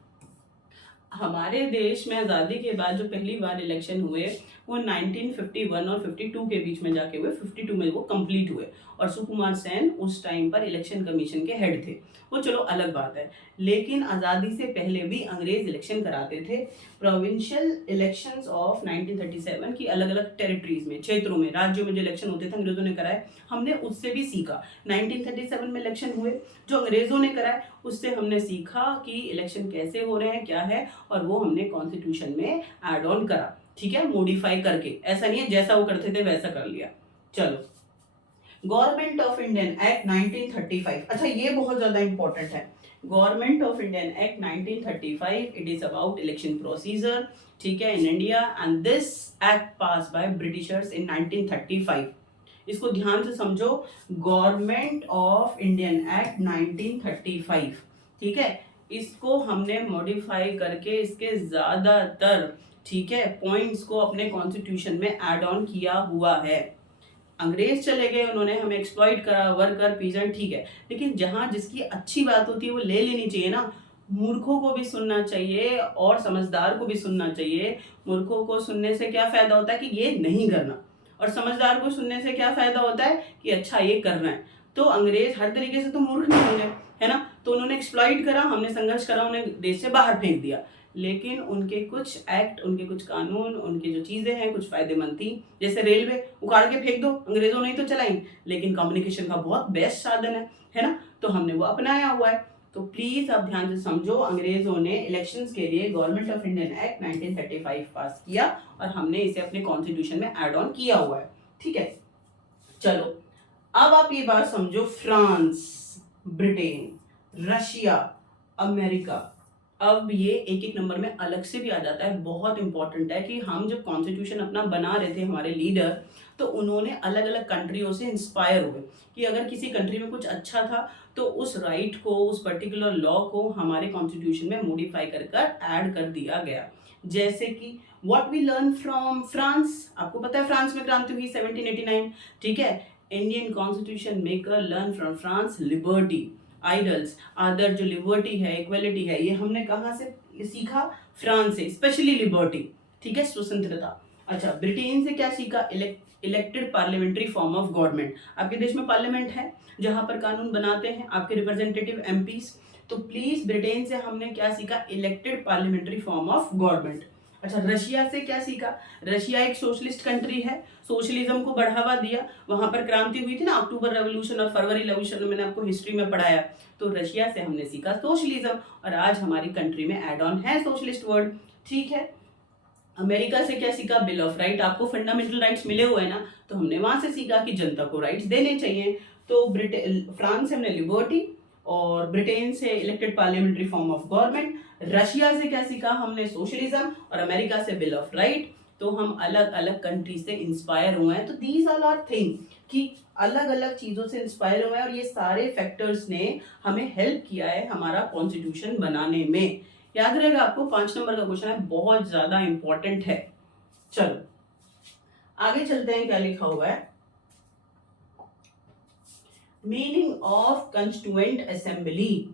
हमारे देश में आज़ादी के बाद जो पहली बार इलेक्शन हुए वो 1951 और 52 के बीच में जाके हुए, 52 में वो कंप्लीट हुए, और सुकुमार सेन उस टाइम पर इलेक्शन कमीशन के हेड थे। वो चलो अलग बात है, लेकिन आज़ादी से पहले भी अंग्रेज इलेक्शन कराते थे। प्रोविंशियल इलेक्शंस ऑफ 1937 की अलग अलग टेरिटरीज में, क्षेत्रों में, राज्यों में जो इलेक्शन होते थे अंग्रेजों ने कराए, हमने उससे भी सीखा। 1937 में इलेक्शन हुए जो अंग्रेजों ने कराए, उससे हमने सीखा कि इलेक्शन कैसे हो रहे हैं, क्या है, और वो हमने कॉन्स्टिट्यूशन में ऐड ऑन करा, ठीक है, मॉडिफाई करके। ऐसा नहीं है जैसा वो करते थे वैसा कर लिया। चलो, गवर्नमेंट ऑफ इंडियन एक्ट 1935, अच्छा ये बहुत ज्यादा इंपॉर्टेंट है। Government of Indian act 1935, it is about election procedure, ठीक है, in India, and this act pass by Britishers इन 1935। इसको ध्यान से समझो, गवर्नमेंट ऑफ इंडियन एक्ट 1935, ठीक है, इसको हमने मॉडिफाई करके इसके ज्यादातर, ठीक है, पॉइंट्स को अपने कॉन्स्टिट्यूशन में ऐड ऑन किया हुआ है। अंग्रेज चले गए, उन्होंने हमें एक्सप्लॉइट करा, वर्कर, पीजेंट, ठीक है, लेकिन जहां जिसकी अच्छी बात होती है वो ले लेनी चाहिए ना। मूर्खों को भी सुनना चाहिए और समझदार को भी सुनना चाहिए। मूर्खों को सुनने से क्या फायदा होता है कि ये नहीं करना, और समझदार को सुनने से क्या फायदा होता है कि अच्छा ये करना है। तो अंग्रेज हर तरीके से तो मूर्ख नहीं होंगे, है ना, तो उन्होंने एक्सप्लॉइट करा, हमने संघर्ष करा, उन्हें देश से बाहर फेंक दिया। लेकिन उनके कुछ एक्ट, उनके कुछ कानून, उनकी जो चीजें हैं कुछ फायदेमंद थी। जैसे रेलवे उखाड़ के फेंक दो, अंग्रेजों ने ही तो चलाई, लेकिन कम्युनिकेशन का बहुत बेस्ट साधन है ना, तो हमने वो अपनाया हुआ है। तो प्लीज आप ध्यान से समझो, अंग्रेजों ने इलेक्शंस के लिए गवर्नमेंट ऑफ इंडियन एक्ट 1935 पास किया, और हमने इसे अपने कॉन्स्टिट्यूशन में ऐड ऑन किया हुआ है, ठीक है। चलो, अब आप ये बात समझो, फ्रांस, ब्रिटेन, रशिया, अमेरिका, अब ये एक एक नंबर में अलग से भी आ जाता है। बहुत इंपॉर्टेंट है कि हम जब कॉन्स्टिट्यूशन अपना बना रहे थे, हमारे लीडर, तो उन्होंने अलग अलग कंट्रियों से इंस्पायर हुए कि अगर किसी कंट्री में कुछ अच्छा था तो उस राइट को, उस पर्टिकुलर लॉ को हमारे कॉन्स्टिट्यूशन में मॉडिफाई कर ऐड कर दिया गया। जैसे कि what we learn from France, आपको पता है फ्रांस में क्रांति हुई 1789, ठीक है। Indian constitution maker learn from France liberty, idols, आदर, जो लिबर्टी है, इक्वलिटी है, ये हमने कहाँ से सीखा, फ्रांस से, स्पेशली लिबर्टी, ठीक है, स्वतंत्रता। अच्छा, ब्रिटेन से क्या सीखा, elected parliamentary form of government. आपके देश में पार्लियामेंट है जहां पर कानून बनाते हैं आपके रिप्रेजेंटेटिव एमपीज, तो प्लीज ब्रिटेन से हमने क्या सीखा, elected parliamentary form of government. अच्छा, रशिया से क्या सीखा, रशिया एक सोशलिस्ट कंट्री है, सोशलिज्म को बढ़ावा दिया, वहां पर क्रांति हुई थी ना, अक्टूबर रेवोल्यूशन और फरवरी रेवोल्यूशन, मैंने आपको हिस्ट्री में पढ़ाया। तो रशिया से हमने सीखा सोशलिज्म, और आज हमारी कंट्री में एड ऑन है सोशलिस्ट वर्ड, ठीक है। अमेरिका से क्या सीखा, बिल ऑफ राइट, आपको फंडामेंटल राइट्स मिले हुए हैं ना, तो हमने वहां से सीखा कि जनता को राइट्स देने चाहिए। तो फ्रांस से हमने लिबर्टी, और ब्रिटेन से elected parliamentary form of government. Russia से क्या सीखा हमने, सोशलिज्म, और अमेरिका से बिल ऑफ राइट। तो हम अलग अलग कंट्री से इंस्पायर हुए हैं। तो दीज आर आवर थिंग कि अलग अलग चीजों से इंस्पायर हुए हैं, और ये सारे फैक्टर्स ने हमें हेल्प किया है हमारा कॉन्स्टिट्यूशन बनाने में। याद रहेगा आपको, 5 नंबर का क्वेश्चन है, बहुत ज्यादा इंपॉर्टेंट है। चलो आगे चलते हैं, क्या लिखा हुआ है, मीनिंग ऑफ कंस्टिट्यूएंट असेंबली।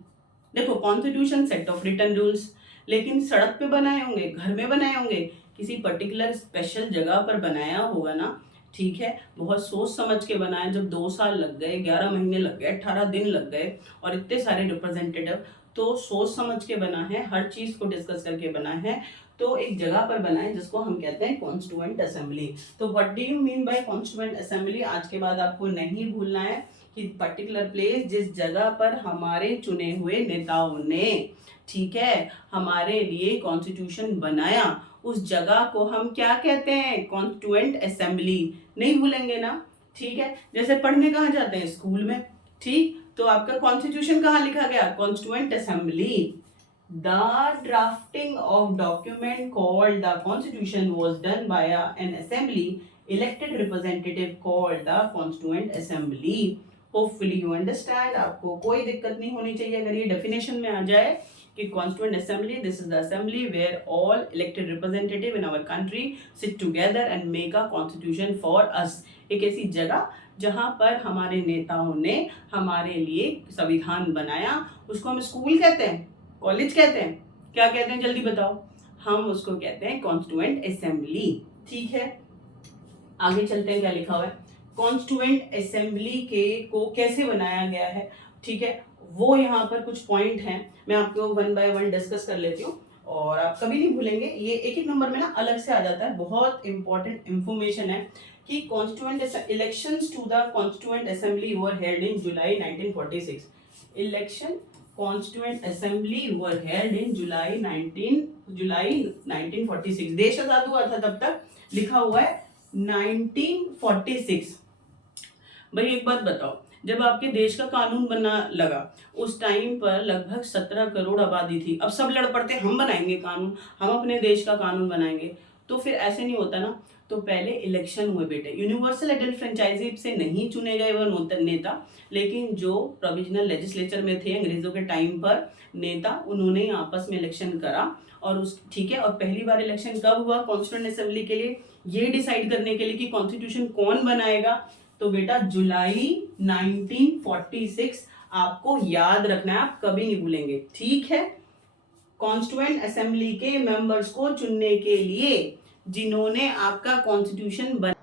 देखो, constitution set of written rules, लेकिन सड़क पे बनाए होंगे, घर में बनाए होंगे, किसी पर्टिकुलर स्पेशल जगह पर बनाया होगा ना, ठीक है, बहुत सोच समझ के बनाया। जब 2 साल लग गए, 11 महीने लग गए, 18 दिन लग गए, और इतने सारे रिप्रेजेंटेटिव, तो सोच समझ के बना है, हर चीज को डिस्कस करके बना है। तो एक जगह पर बना है जिसको हम कहते हैं कॉन्स्टिट्यूएंट असेंबली। तो what do you mean bye constituent assembly, आज के बाद आपको नहीं भूलना है कि पर्टिकुलर प्लेस, जिस जगह पर हमारे चुने हुए नेताओं ने ठीक है, हमारे लिए कॉन्स्टिट्यूशन बनाया, उस जगह को हम क्या कहते हैं? Constituent assembly. नहीं भूलेंगे ना? ठीक है, जैसे पढ़ने कहाँ जाते हैं? स्कूल में। ठीक, तो आपका कॉन्स्टिट्यूशन कहाँ लिखा गया? Constituent assembly. The drafting of document called the Constitution was done by an assembly elected representative called the Constituent Assembly. Hopefully you understand. आपको कोई दिक्कत नहीं होनी चाहिए अगर ये definition में आ जाए कि Constituent Assembly, this is the assembly where all elected representative in our country sit together and make a constitution for us. एक ऐसी जगह जहाँ पर हमारे नेताओं ने हमारे लिए संविधान बनाया, उसको हम स्कूल कहते हैं, कॉलेज कहते हैं, क्या कहते हैं? जल्दी बताओ। हम उसको कहते हैं कॉन्स्टिट्यूएंट असेंबली। ठीक है, आगे चलते हैं, क्या लिखा हुआ है? कॉन्स्टिट्यूएंट असेंबली के को कैसे बनाया गया है, ठीक है, वो यहाँ पर कुछ पॉइंट हैं, मैं आपको वन बाय वन डिस्कस कर लेती हूँ और आप कभी नहीं भूलेंगे। ये एक एक नंबर में ना अलग से आ जाता है, बहुत इंपॉर्टेंट इंफॉर्मेशन है कि constituent elections to the constituent assembly were held in July 1946। Election constituent assembly were held in July 1946। देश आजाद हुआ था तब तक, लिखा हुआ है 1946। भाई एक बात बताओ, जब आपके देश का कानून बनना लगा उस टाइम पर लगभग 17 करोड़ आबादी थी। अब सब लड़ पड़ते हम बनाएंगे कानून, हम अपने देश का कानून बनाएंगे, तो फिर ऐसे नहीं होता ना। तो पहले इलेक्शन हुए बेटे, यूनिवर्सल एडल्ट फ्रेंचाइजी से नहीं चुने गए वह नेता, लेकिन जो प्रोविजनल लेजिस्लेचर में थे अंग्रेजों के टाइम पर नेता, उन्होंने आपस में इलेक्शन करा और उस ठीक है। और पहली बार इलेक्शन कब हुआ कॉन्स्टिट्यूएंट असेंबली के लिए? ये डिसाइड करने के लिए कि कॉन्स्टिट्यूशन कौन बनाएगा। तो बेटा जुलाई 1946 आपको याद रखना है, आप कभी नहीं भूलेंगे। ठीक है, कॉन्स्टिट्यूएंट असेंबली के मेंबर्स को चुनने के लिए जिन्होंने आपका कॉन्स्टिट्यूशन बना।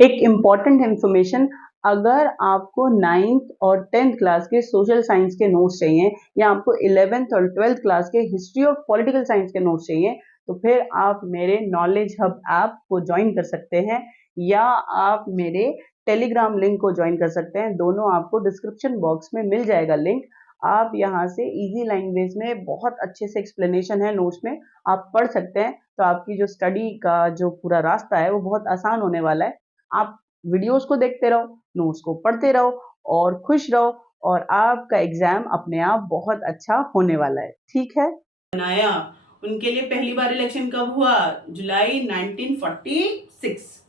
एक इम्पॉर्टेंट इंफॉर्मेशन, अगर आपको 9th और 10th क्लास के सोशल साइंस के नोट्स चाहिए या आपको 11th और 12th क्लास के हिस्ट्री ऑफ पॉलिटिकल साइंस के नोट्स चाहिए, तो फिर आप मेरे नॉलेज हब ऐप को ज्वाइन कर सकते हैं या आप मेरे टेलीग्राम लिंक को ज्वाइन कर सकते हैं। दोनों आपको डिस्क्रिप्शन बॉक्स में मिल जाएगा लिंक। आप यहाँ से इजी लैंग्वेज में बहुत अच्छे से एक्सप्लेनेशन है नोट्स में, आप पढ़ सकते हैं। तो आपकी जो स्टडी का जो पूरा रास्ता है वो बहुत आसान होने वाला है। आप वीडियोस को देखते रहो, नोट्स को पढ़ते रहो और खुश रहो, और आपका एग्जाम अपने आप बहुत अच्छा होने वाला है। ठीक है, बनाया उनके लिए पहली बार इलेक्शन कब हुआ? जुलाई 1946।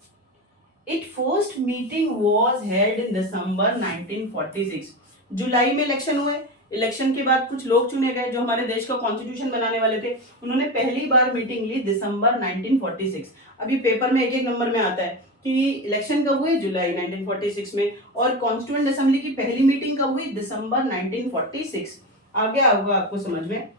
It first meeting was held in December 1946। जुलाई में इलेक्शन हुए, इलेक्शन के बाद कुछ लोग चुने गए जो हमारे देश का कॉन्स्टिट्यूशन बनाने वाले थे, उन्होंने पहली बार मीटिंग ली दिसंबर 1946। अभी पेपर में एक एक नंबर में आता है कि इलेक्शन कब हुए? जुलाई 1946 में, और कॉन्स्टिट्यूएंट असेंबली की पहली मीटिंग कब हुई? दिसंबर 1946। आगे आऊंगा आपको समझ में।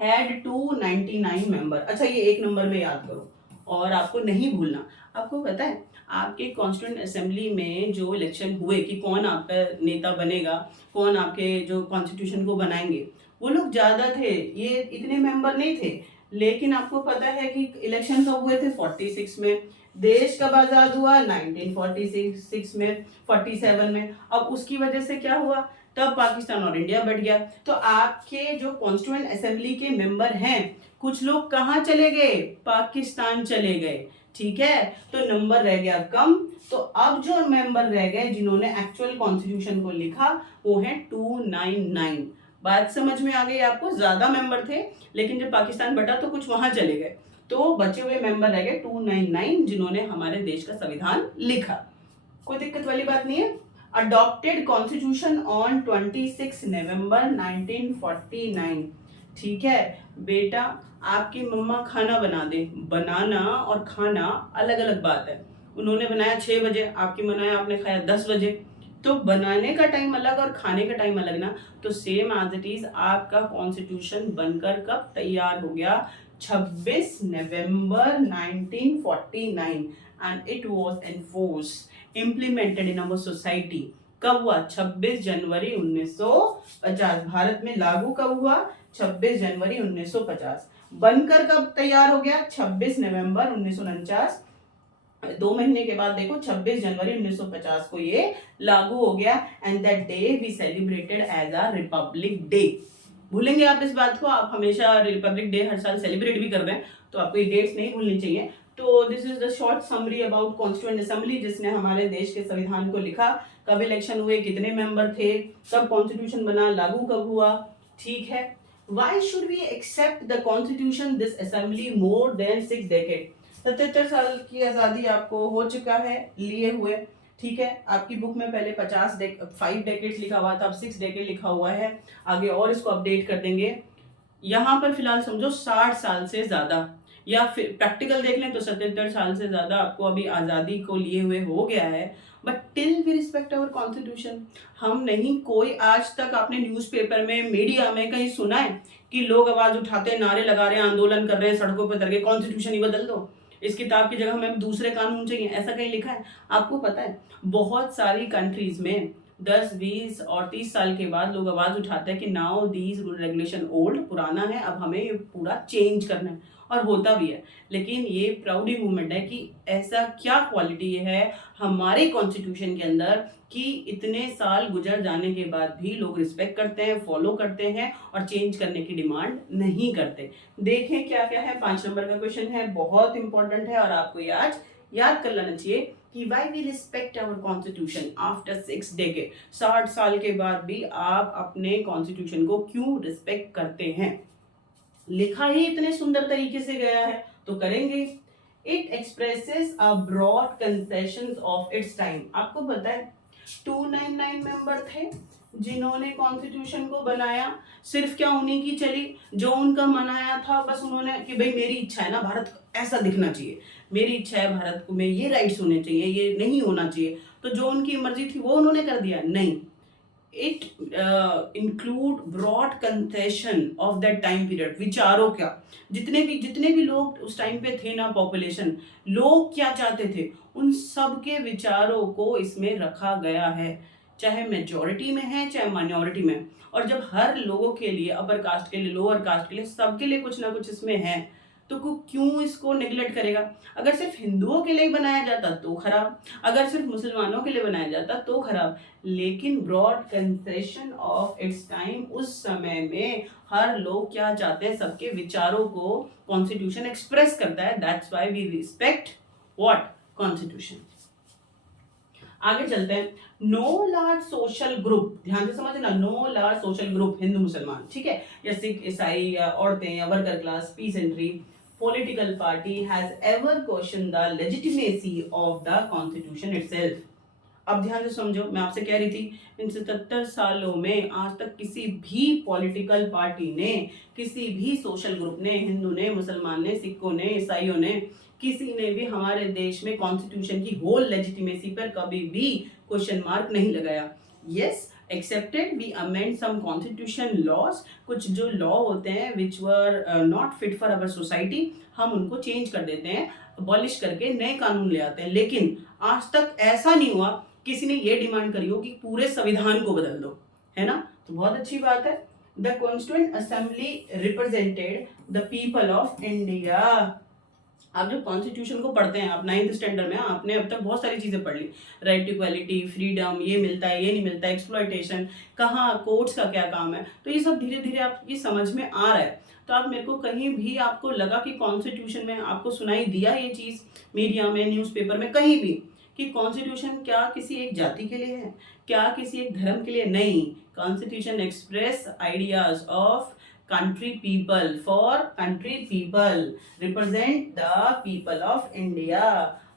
Had 299 member. अच्छा, ये एक नंबर में याद करो और आपको नहीं भूलना। आपको पता है आपके कॉन्स्टिट्यूएंट असेंबली में जो इलेक्शन हुए कि कौन आपका नेता बनेगा, कौन आपके जो कॉन्स्टिट्यूशन को बनाएंगे, वो लोग ज्यादा थे, ये इतने मेंबर नहीं थे। लेकिन आपको पता है कि इलेक्शन कब हुए थे? 46 में। देश कब आजाद हुआ? 1946 में, 47 में। अब उसकी वजह से क्या हुआ? तब पाकिस्तान और इंडिया बढ़ गया। तो आपके जो कॉन्स्टिट्यूएंट असेंबली के मेंबर हैं, कुछ लोग कहाँ चले गए? पाकिस्तान चले गए। ठीक है, तो नंबर रह गया कम। तो अब जो मेंबर रह गए जिन्होंने एक्चुअल कॉन्स्टिट्यूशन को लिखा, वो है 299। बात समझ में आ गई आपको? ज्यादा मेंबर थे, लेकिन जब पाकिस्तान बटा तो कुछ वहां चले गए, तो बचे हुए मेंबर रह गए 299 जिन्होंने हमारे देश का संविधान लिखा। कोई दिक्कत वाली बात नहीं है। अडॉप्टेड कॉन्स्टिट्यूशन ऑन 26 नवंबर 1949। ठीक है बेटा, आपकी मम्मा खाना बना दे, बनाना और खाना अलग अलग बात है। उन्होंने बनाया 6 बजे, आपकी बनाया आपने खाया 10 बजे, तो बनाने का टाइम अलग और खाने का टाइम अलग ना। तो सेम एज इट इज आपका कॉन्स्टिट्यूशन बनकर कब तैयार हो गया? 26 नवंबर 1949 and it was enforced implemented in our society. कब हुआ? 26 जनवरी 1950। भारत में लागू कब हुआ? 26 जनवरी 1950। बनकर कब तैयार हो गया? 26 नवंबर 1949। 2 महीने के बाद देखो 26 जनवरी 1950 को ये लागू हो गया, and that day we celebrated as a republic day. भूलेंगे आप इस बात को, आप हमेशा रिपब्लिक डे हर साल सेलिब्रेट भी कर रहे हैं, तो आपको ये डेट्स नहीं भूलनी चाहिए। तो this is the short summary about constituent assembly, जिसने हमारे देश के संविधान को लिखा, कब इलेक्शन हुए, कितने मेंबर थे, कब कॉन्स्टिट्यूशन बना, लागू कब हुआ, ठीक है। Why should we accept the constitution this assembly more than 6 decades? 77 साल की आज़ादी आपको हो चुका है लिए हुए, ठीक है। आपकी बुक में पहले 5 डेकेड्स लिखा हुआ था, अब 6 डेकेड लिखा हुआ है, आगे और इसको अपडेट कर देंगे। यहाँ पर फिलहाल समझो 60 साल से ज़्यादा, या फिर प्रैक्टिकल देख लें तो 77 साल से ज़्यादा आपको अभी आज़ादी को लिए हुए हो गया है। But till we respect our constitution, हम नहीं, कोई आज तक आपने न्यूज़पेपर में, मीडिया में कहीं सुना है कि लोग आवाज़ उठाते हैं, नारे लगा रहे हैं, आंदोलन कर रहे हैं, सड़कों पर उतर के कॉन्स्टिट्यूशन ही बदल दो, इस किताब की जगह हमें दूसरे कानून चाहिए, ऐसा कहीं लिखा है? आपको पता है बहुत सारी कंट्रीज में 10, 20 और 30 साल के बाद लोग आवाज उठाते हैं कि now these rule regulation old, पुराना है, अब हमें ये पूरा चेंज करना है, और होता भी है। लेकिन ये प्राउडी मूवमेंट है कि ऐसा क्या क्वालिटी है हमारे कॉन्स्टिट्यूशन के अंदर कि इतने साल गुजर जाने के बाद भी लोग रिस्पेक्ट करते हैं, फॉलो करते हैं और चेंज करने की डिमांड नहीं करते। देखें क्या क्या है। 5 नंबर का क्वेश्चन है, बहुत इंपॉर्टेंट है और आपको ये आज याद कर लेना चाहिए कि why we respect our constitution after 6 decade. 60 साल के बाद भी आप अपने कॉन्स्टिट्यूशन को क्यों रिस्पेक्ट करते हैं? लिखा ही इतने सुंदर तरीके से गया है तो करेंगे। It expresses a broad concessions of its time. आपको पता है 299 मेंबर थे जिन्होंने कॉन्स्टिट्यूशन को बनाया, सिर्फ क्या उन्हीं की चली, जो उनका मनाया था बस उन्होंने कि भाई मेरी इच्छा है ना भारत ऐसा दिखना चाहिए, मेरी इच्छा है भारत को में ये राइट्स होने चाहिए, ये नहीं होना चाहिए, तो जो उनकी मर्जी थी वो उन्होंने कर दिया? नहीं। It include broad concession of that time period. विचारों क्या, जितने भी लोग उस टाइम पे थे ना, पॉपुलेशन, लोग क्या चाहते थे, उन सब के विचारों को इसमें रखा गया है, चाहे मेजॉरिटी में है चाहे माइनॉरिटी में। और जब हर लोगों के लिए, अपर कास्ट के लिए, लोअर कास्ट के लिए, सबके लिए कुछ ना कुछ इसमें है, तो क्यों इसको नेग्लेक्ट करेगा? अगर सिर्फ हिंदुओं के लिए बनाया जाता तो खराब, अगर सिर्फ मुसलमानों के लिए बनाया जाता तो खराब, लेकिन broad concession of its time, उस समय में हर लोग क्या चाहते हैं, सबके विचारों को कॉन्स्टिट्यूशन एक्सप्रेस करता है। That's why we respect what? Constitution. आगे चलते हैं। नो लार्ज सोशल ग्रुप, ध्यान से समझना, no large social group, Hindu मुसलमान, ठीक है, या सिख, ईसाई, या औरतें, या worker class, peasantry, political party has ever questioned the legitimacy of the constitution itself। अब ध्यान से समझो, मैं आपसे कह रही थी इन 77 सालों में आज तक किसी भी पॉलिटिकल पार्टी ने, किसी भी सोशल ग्रुप ने, हिंदू ने, मुसलमान ने, सिखों ने, ईसाइयों ने, किसी ने भी हमारे देश में कॉन्स्टिट्यूशन की होल लेजिटिमेसी पर कभी भी क्वेश्चन मार्क नहीं लगाया। Yes, accepted we amend some constitution laws, कुछ जो लॉ होते हैं which were not fit for our society, हम उनको चेंज कर देते हैं, अबॉलिश करके नए कानून ले आते हैं। लेकिन आज तक ऐसा नहीं हुआ किसी ने ये डिमांड करी हो कि पूरे संविधान को बदल दो, है ना? तो बहुत अच्छी बात है। The constituent assembly represented the people of India. आप जब कॉन्स्टिट्यूशन को पढ़ते हैं, आप 9th स्टैंडर्ड में, आपने अब तक बहुत सारी चीज़ें पढ़ ली, राइट टू इक्वालिटी, फ्रीडम, ये मिलता है, ये नहीं मिलता, एक्सप्लॉयटेशन, कहाँ कोर्ट्स का क्या काम है, तो ये सब धीरे धीरे आप ये समझ में आ रहा है। तो आप मेरे को कहीं भी आपको लगा कि कॉन्स्टिट्यूशन में आपको सुनाई दिया ये चीज़ मीडिया में, न्यूज़पेपर में, कहीं भी कि कॉन्स्टिट्यूशन क्या किसी एक जाति के लिए है, क्या किसी एक धर्म के लिए? नहीं। Constitution express ideas of country people, for country people, represent the people of India।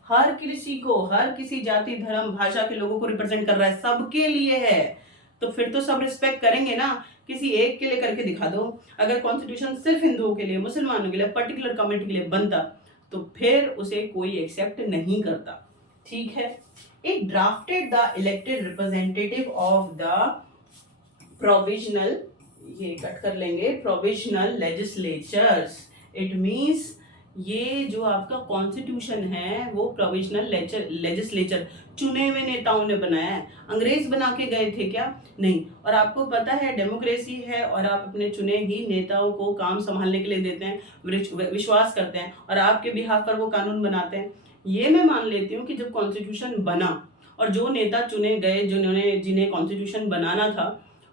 हर किसी को, हर किसी जाति, धर्म, भाषा के लोगों को रिप्रेजेंट कर रहा है, सबके लिए है। तो फिर तो सब रिस्पेक्ट करेंगे ना, किसी एक के लिए करके दिखा दो। अगर कॉन्स्टिट्यूशन सिर्फ हिंदुओं के लिए, मुसलमानों के लिए, पर्टिकुलर कम्युनिटी के लिए बनता तो फिर उसे कोई एक्सेप्ट नहीं करता, ठीक है। It drafted the elected representative of the provisional, ये कट कर लेंगे, प्रोविजनल लेजिस्लेचर्स। इट मींस ये जो आपका कॉन्स्टिट्यूशन है वो प्रोविजनल लेजिस्लेचर, चुने हुए नेताओं ने बनाया है। अंग्रेज बना के गए थे क्या? नहीं। और आपको पता है डेमोक्रेसी है और आप अपने चुने ही नेताओं को काम संभालने के लिए देते हैं, विश्वास करते हैं और आपके बिहाफ पर वो कानून बनाते हैं। ये मैं मान लेती हूँ कि जब कॉन्स्टिट्यूशन बना और जो नेता चुने गए, जिन्हें कॉन्स्टिट्यूशन बनाना था,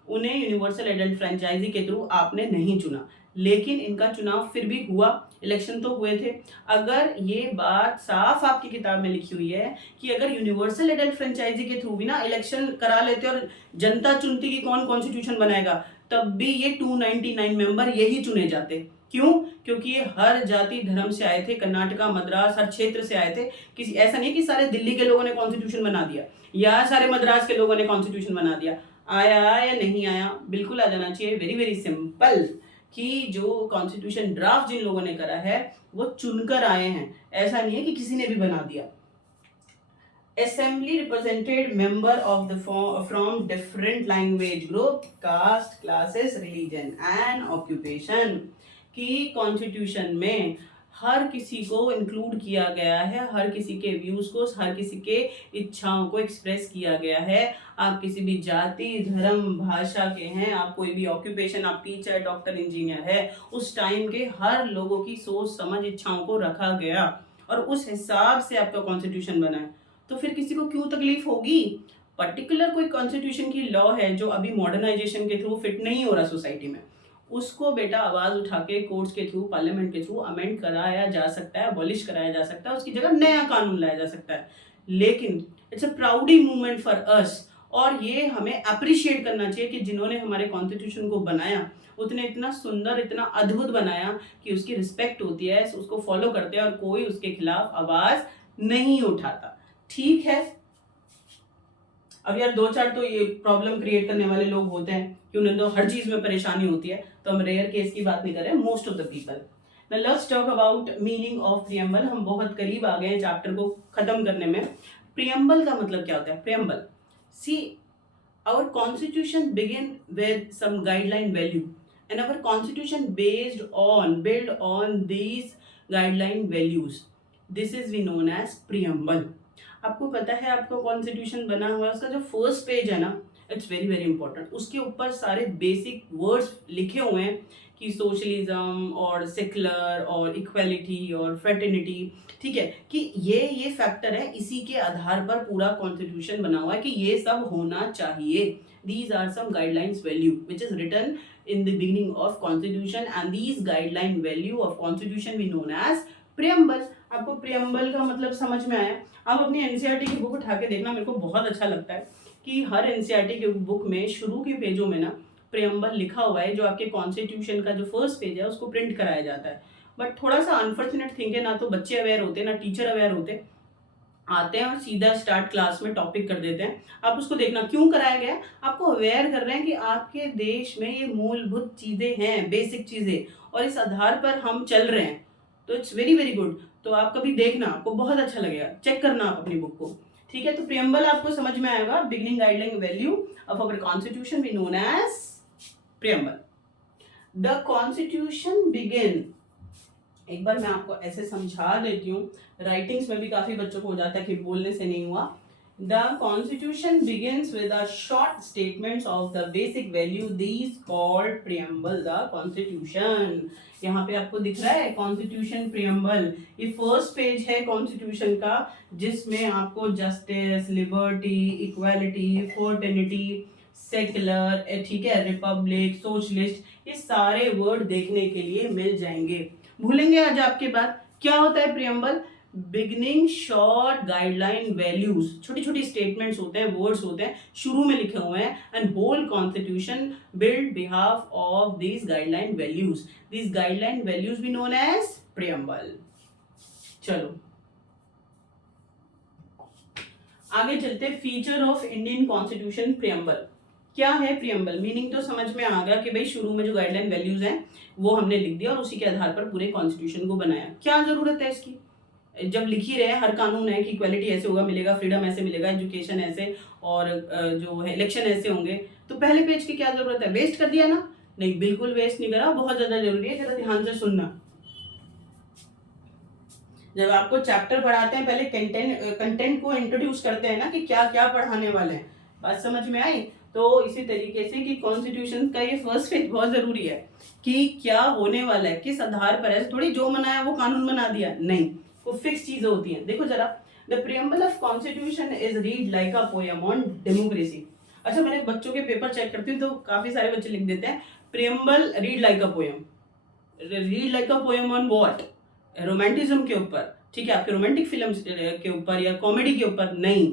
उन्हें यूनिवर्सल एडल्ट फ्रेंचाइजी के थ्रू आपने नहीं चुना, लेकिन इनका चुनाव फिर भी हुआ, इलेक्शन तो हुए थे। अगर ये बात साफ आपकी किताब में लिखी हुई है कि अगर यूनिवर्सल एडल्ट फ्रेंचाइजी के थ्रू भी ना इलेक्शन करा लेते और जनता चुनती कि कौन कॉन्स्टिट्यूशन बनाएगा, तब भी ये 299 मेंबर यही चुने जाते। क्यों? क्योंकि ये हर जाति धर्म से आए थे, कर्नाटका, मद्रास, हर क्षेत्र से आए थे। किसी ऐसा नहीं कि सारे दिल्ली के लोगों ने कॉन्स्टिट्यूशन बना दिया या सारे मद्रास के लोगों ने कॉन्स्टिट्यूशन बना दिया। आया या नहीं आया, बिल्कुल आ जाना चाहिए। वेरी वेरी सिंपल कि जो कॉन्स्टिट्यूशन ड्राफ्ट जिन लोगों ने करा है वो चुनकर आए हैं, ऐसा नहीं है कि किसी ने भी बना दिया। Assembly represented member of the from different language group, caste, classes, religion and occupation। की कॉन्स्टिट्यूशन में हर किसी को इंक्लूड किया गया है, हर किसी के व्यूज को, हर किसी के इच्छाओं को एक्सप्रेस किया गया है। आप किसी भी जाति, धर्म, भाषा के हैं, आप कोई भी ऑक्यूपेशन, आप टीचर, डॉक्टर, इंजीनियर है, उस टाइम के हर लोगों की सोच समझ इच्छाओं को रखा गया और उस हिसाब से आपका कॉन्स्टिट्यूशन बना है। तो फिर किसी को क्यों तकलीफ होगी? पर्टिकुलर कोई कॉन्स्टिट्यूशन की लॉ है जो अभी मॉडर्नाइजेशन के थ्रू फिट नहीं हो रहा सोसाइटी में, उसको बेटा आवाज उठा के कोर्ट्स के थ्रू, पार्लियामेंट के थ्रू अमेंड कराया जा सकता है, अबॉलिश कराया जा सकता है, उसकी जगह नया कानून लाया जा सकता है। लेकिन it's a प्राउडी movement for us, और ये हमें अप्रिशिएट करना चाहिए कि जिन्होंने हमारे कॉन्स्टिट्यूशन को बनाया उतने इतना सुंदर, इतना अद्भुत बनाया कि उसकी रिस्पेक्ट होती है, उसको फॉलो करते हैं और कोई उसके खिलाफ आवाज नहीं उठाता। ठीक है। अब यार दो चार तो ये प्रॉब्लम क्रिएट करने वाले लोग होते हैं कि उन्हें तो हर चीज में परेशानी होती है, तो हम रेयर केस की बात नहीं कर रहे हैं, most of the people. Now let's talk about meaning of preamble. हम बहुत करीब आ गए हैं चैप्टर को खत्म करने में। प्रियम्बल का मतलब क्या होता है? Preamble, see our constitution begin with some guideline value and our constitution build on these guideline values, this is we known as preamble. आपको पता है आपका कॉन्स्टिट्यूशन बना हुआ है, उसका जो फर्स्ट पेज है ना, इट्स वेरी वेरी इंपॉर्टेंट। उसके ऊपर सारे बेसिक वर्ड्स लिखे हुए हैं कि सोशलिज्म और सेक्युलर और इक्वालिटी और फ्रेटर्निटी, ठीक है, कि ये फैक्टर है, इसी के आधार पर पूरा कॉन्स्टिट्यूशन बना हुआ है कि ये सब होना चाहिए। These are some guidelines value which is written in the beginning of constitution and these guideline value of constitution we known as preamble। आपको preamble का मतलब समझ में आया? आप अपनी एनसीईआरटी की बुक उठा के देखना, मेरे को बहुत अच्छा लगता है कि हर एनसीईआरटी की बुक में शुरू के पेजों में ना प्रियम्बल लिखा हुआ है, जो आपके कॉन्स्टिट्यूशन का जो फर्स्ट पेज है उसको प्रिंट कराया जाता है। बट थोड़ा सा अनफॉर्चुनेट थिंग है, ना तो बच्चे अवेयर होते ना टीचर अवेयर होते, आते हैं और सीधा स्टार्ट क्लास में टॉपिक कर देते हैं। आप उसको देखना क्यों कराया गया है, आपको अवेयर कर रहे हैं कि आपके देश में ये मूलभूत चीजें हैं, बेसिक चीजें, और इस आधार पर हम चल रहे हैं। तो इट्स वेरी वेरी गुड। तो आप कभी देखना, आपको बहुत अच्छा लगेगा, चेक करना आप अपनी बुक को। ठीक है, तो प्रियम्बल आपको समझ में आएगा। Beginning guideline value of our constitution we known as preamble. The constitution begin, एक बार मैं आपको ऐसे समझा देती हूँ, राइटिंग्स में भी काफी बच्चों को हो जाता है कि बोलने से नहीं हुआ। The constitution begins with a short statements of the basic value, these called preamble the constitution. यहाँ पे आपको दिख रहा है कॉन्स्टिट्यूशन प्रियम्बल, ये फर्स्ट पेज है कॉन्स्टिट्यूशन का, जिसमें आपको justice, liberty, equality, fraternity, secular, ठीक है, रिपब्लिक, सोशलिस्ट, ये सारे वर्ड देखने के लिए मिल जाएंगे। भूलेंगे आज आपके बाद क्या होता है preamble? Beginning short guideline values, छोटी छोटी स्टेटमेंट्स होते हैं, वर्ड्स होते हैं, शुरू में लिखे हुए हैं, and whole constitution build behalf of this guideline values, this guideline values be known as preamble. चलो आगे चलते, feature of Indian constitution preamble. क्या है प्रियम्बल? मीनिंग तो समझ में आ गया कि भाई शुरू में जो गाइडलाइन वैल्यूज हैं वो हमने लिख दिया और उसी के आधार पर पूरे कॉन्स्टिट्यूशन को बनाया। क्या जरूरत है इसकी? जब लिख ही रहे, हर कानून है कि इक्वालिटी ऐसे होगा, मिलेगा, फ्रीडम ऐसे मिलेगा, एजुकेशन ऐसे, और जो है इलेक्शन ऐसे होंगे, तो पहले पेज की क्या जरूरत है? वेस्ट कर दिया ना? नहीं, बिल्कुल वेस्ट नहीं करा, बहुत ज्यादा जरूरी है, जरा ध्यान से सुनना। जब आपको चैप्टर पढ़ाते हैं पहले कंटेंट को इंट्रोड्यूस करते हैं ना कि क्या क्या पढ़ाने वाले हैं, बात समझ में आई? तो इसी तरीके से कि कॉन्स्टिट्यूशन का ये फर्स्ट पेज बहुत जरूरी है कि क्या होने वाला है, किस आधार पर है। थोड़ी जो मनाया वो कानून बना दिया, नहीं, वो फिक्स चीजें होती हैं। देखो जरा, the preamble of constitution is read like a poem on democracy. अच्छा, मैंने बच्चों के पेपर चेक करती हूँ तो काफी सारे बच्चे लिख देते हैं preamble read like a poem. Read like a poem on what? Romanticism के ऊपर, ठीक है, आपके रोमांटिक फिल्म के ऊपर या कॉमेडी के ऊपर? नहीं,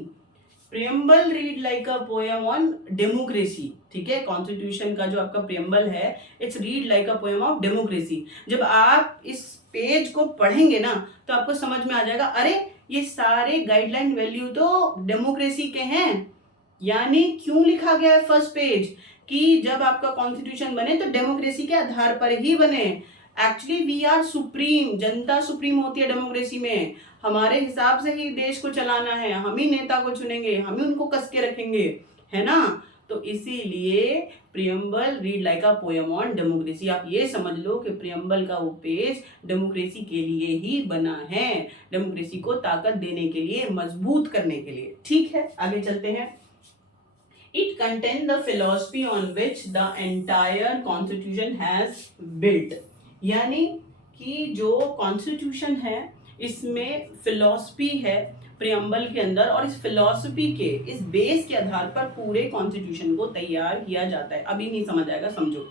preamble read like a poem on democracy, ठीक है। कॉन्स्टिट्यूशन का जो आपका प्रियम्बल है, it's read like a poem of democracy. जब आप इस पेज को पढ़ेंगे ना तो आपको समझ में आ जाएगा, अरे ये सारे गाइडलाइन वैल्यू तो डेमोक्रेसी के हैं। यानी क्यों लिखा गया है फर्स्ट पेज कि जब आपका कॉन्स्टिट्यूशन बने तो डेमोक्रेसी के आधार पर ही बने। Actually we are supreme, Janata supreme होती है डेमोक्रेसी में। हमारे हिसाब से ही देश को चलाना है, हम ही नेता को चुनेंगे, हम ही उनको कस के रखेंगे, है ना। तो इसीलिए preamble read like a poem on democracy. आप ये समझ लो कि प्रियम्बल का वो पेज डेमोक्रेसी के लिए ही बना है, डेमोक्रेसी को ताकत देने के लिए, मजबूत करने के लिए। ठीक है, आगे चलते हैं। It contains the philosophy on which the entire constitution has built। यानी कि जो कॉन्स्टिट्यूशन है इसमें फिलॉसफी है प्रियम्बल के अंदर, और इस फिलॉसफी के, इस बेस के आधार पर पूरे कॉन्स्टिट्यूशन को तैयार किया जाता है। अभी नहीं समझ आएगा, समझो।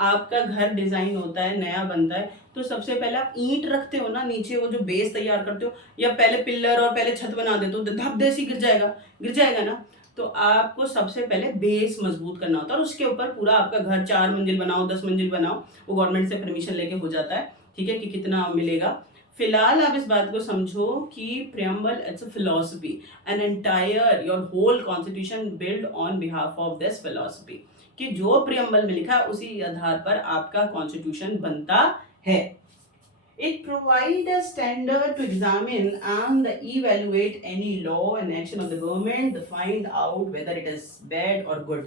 आपका घर डिजाइन होता है, नया बनता है, तो सबसे पहले आप ईंट रखते हो ना नीचे, वो जो बेस तैयार करते हो, या पहले पिल्लर और पहले छत बना देते हो, धबधे से गिर जाएगा ना। तो आपको सबसे पहले बेस मजबूत करना होता है, और उसके ऊपर पूरा आपका घर 4 मंजिल बनाओ, 10 मंजिल बनाओ, वो गवर्नमेंट से परमिशन लेके हो जाता है, ठीक है, कि कितना मिलेगा। फिलहाल आप इस बात को समझो कि preamble it's a philosophy, an entire your whole constitution build on behalf of this philosophy, कि जो प्रियम्बल में लिखा है उसी आधार पर आपका कॉन्स्टिट्यूशन बनता है। It provides a standard to examine and evaluate any law and action of the government to find out whether it is bad or good.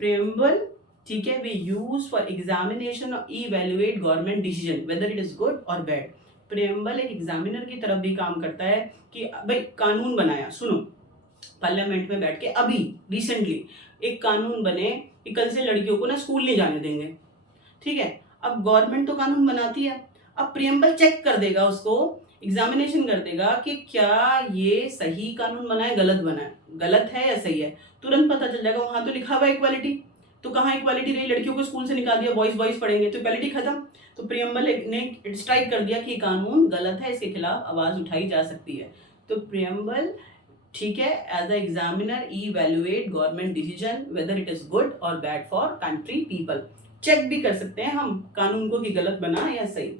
Preamble, ठीक है, we use for examination or evaluate government decision whether it is good or bad. Preamble एक examiner की तरफ भी काम करता है कि भाई कानून बनाया, सुनो, पार्लियामेंट में बैठ के अभी रिसेंटली एक कानून बने कि कल से लड़कियों को ना स्कूल नहीं जाने देंगे, ठीक है। अब गवर्नमेंट तो कानून बनाती है, अब प्रियम्बल चेक कर देगा, उसको एग्जामिनेशन कर देगा कि क्या ये सही कानून बना है, गलत बना है, गलत है या सही है, तुरंत पता चल जाएगा। वहां तो लिखा हुआ इक्वालिटी, तो कहाँ इक्वालिटी रही? लड़कियों को स्कूल से निकाल दिया, बॉयज बॉयज पढ़ेंगे, तो इक्वालिटी खत्म। तो प्रियम्बल ने स्ट्राइक कर दिया कि कानून गलत है, इसके खिलाफ आवाज उठाई जा सकती है। तो प्रियम्बल, ठीक है, as a examiner evaluate government decision whether it is good or bad for country people. Check भी कर सकते हैं हम कानून को कि गलत बना या सही।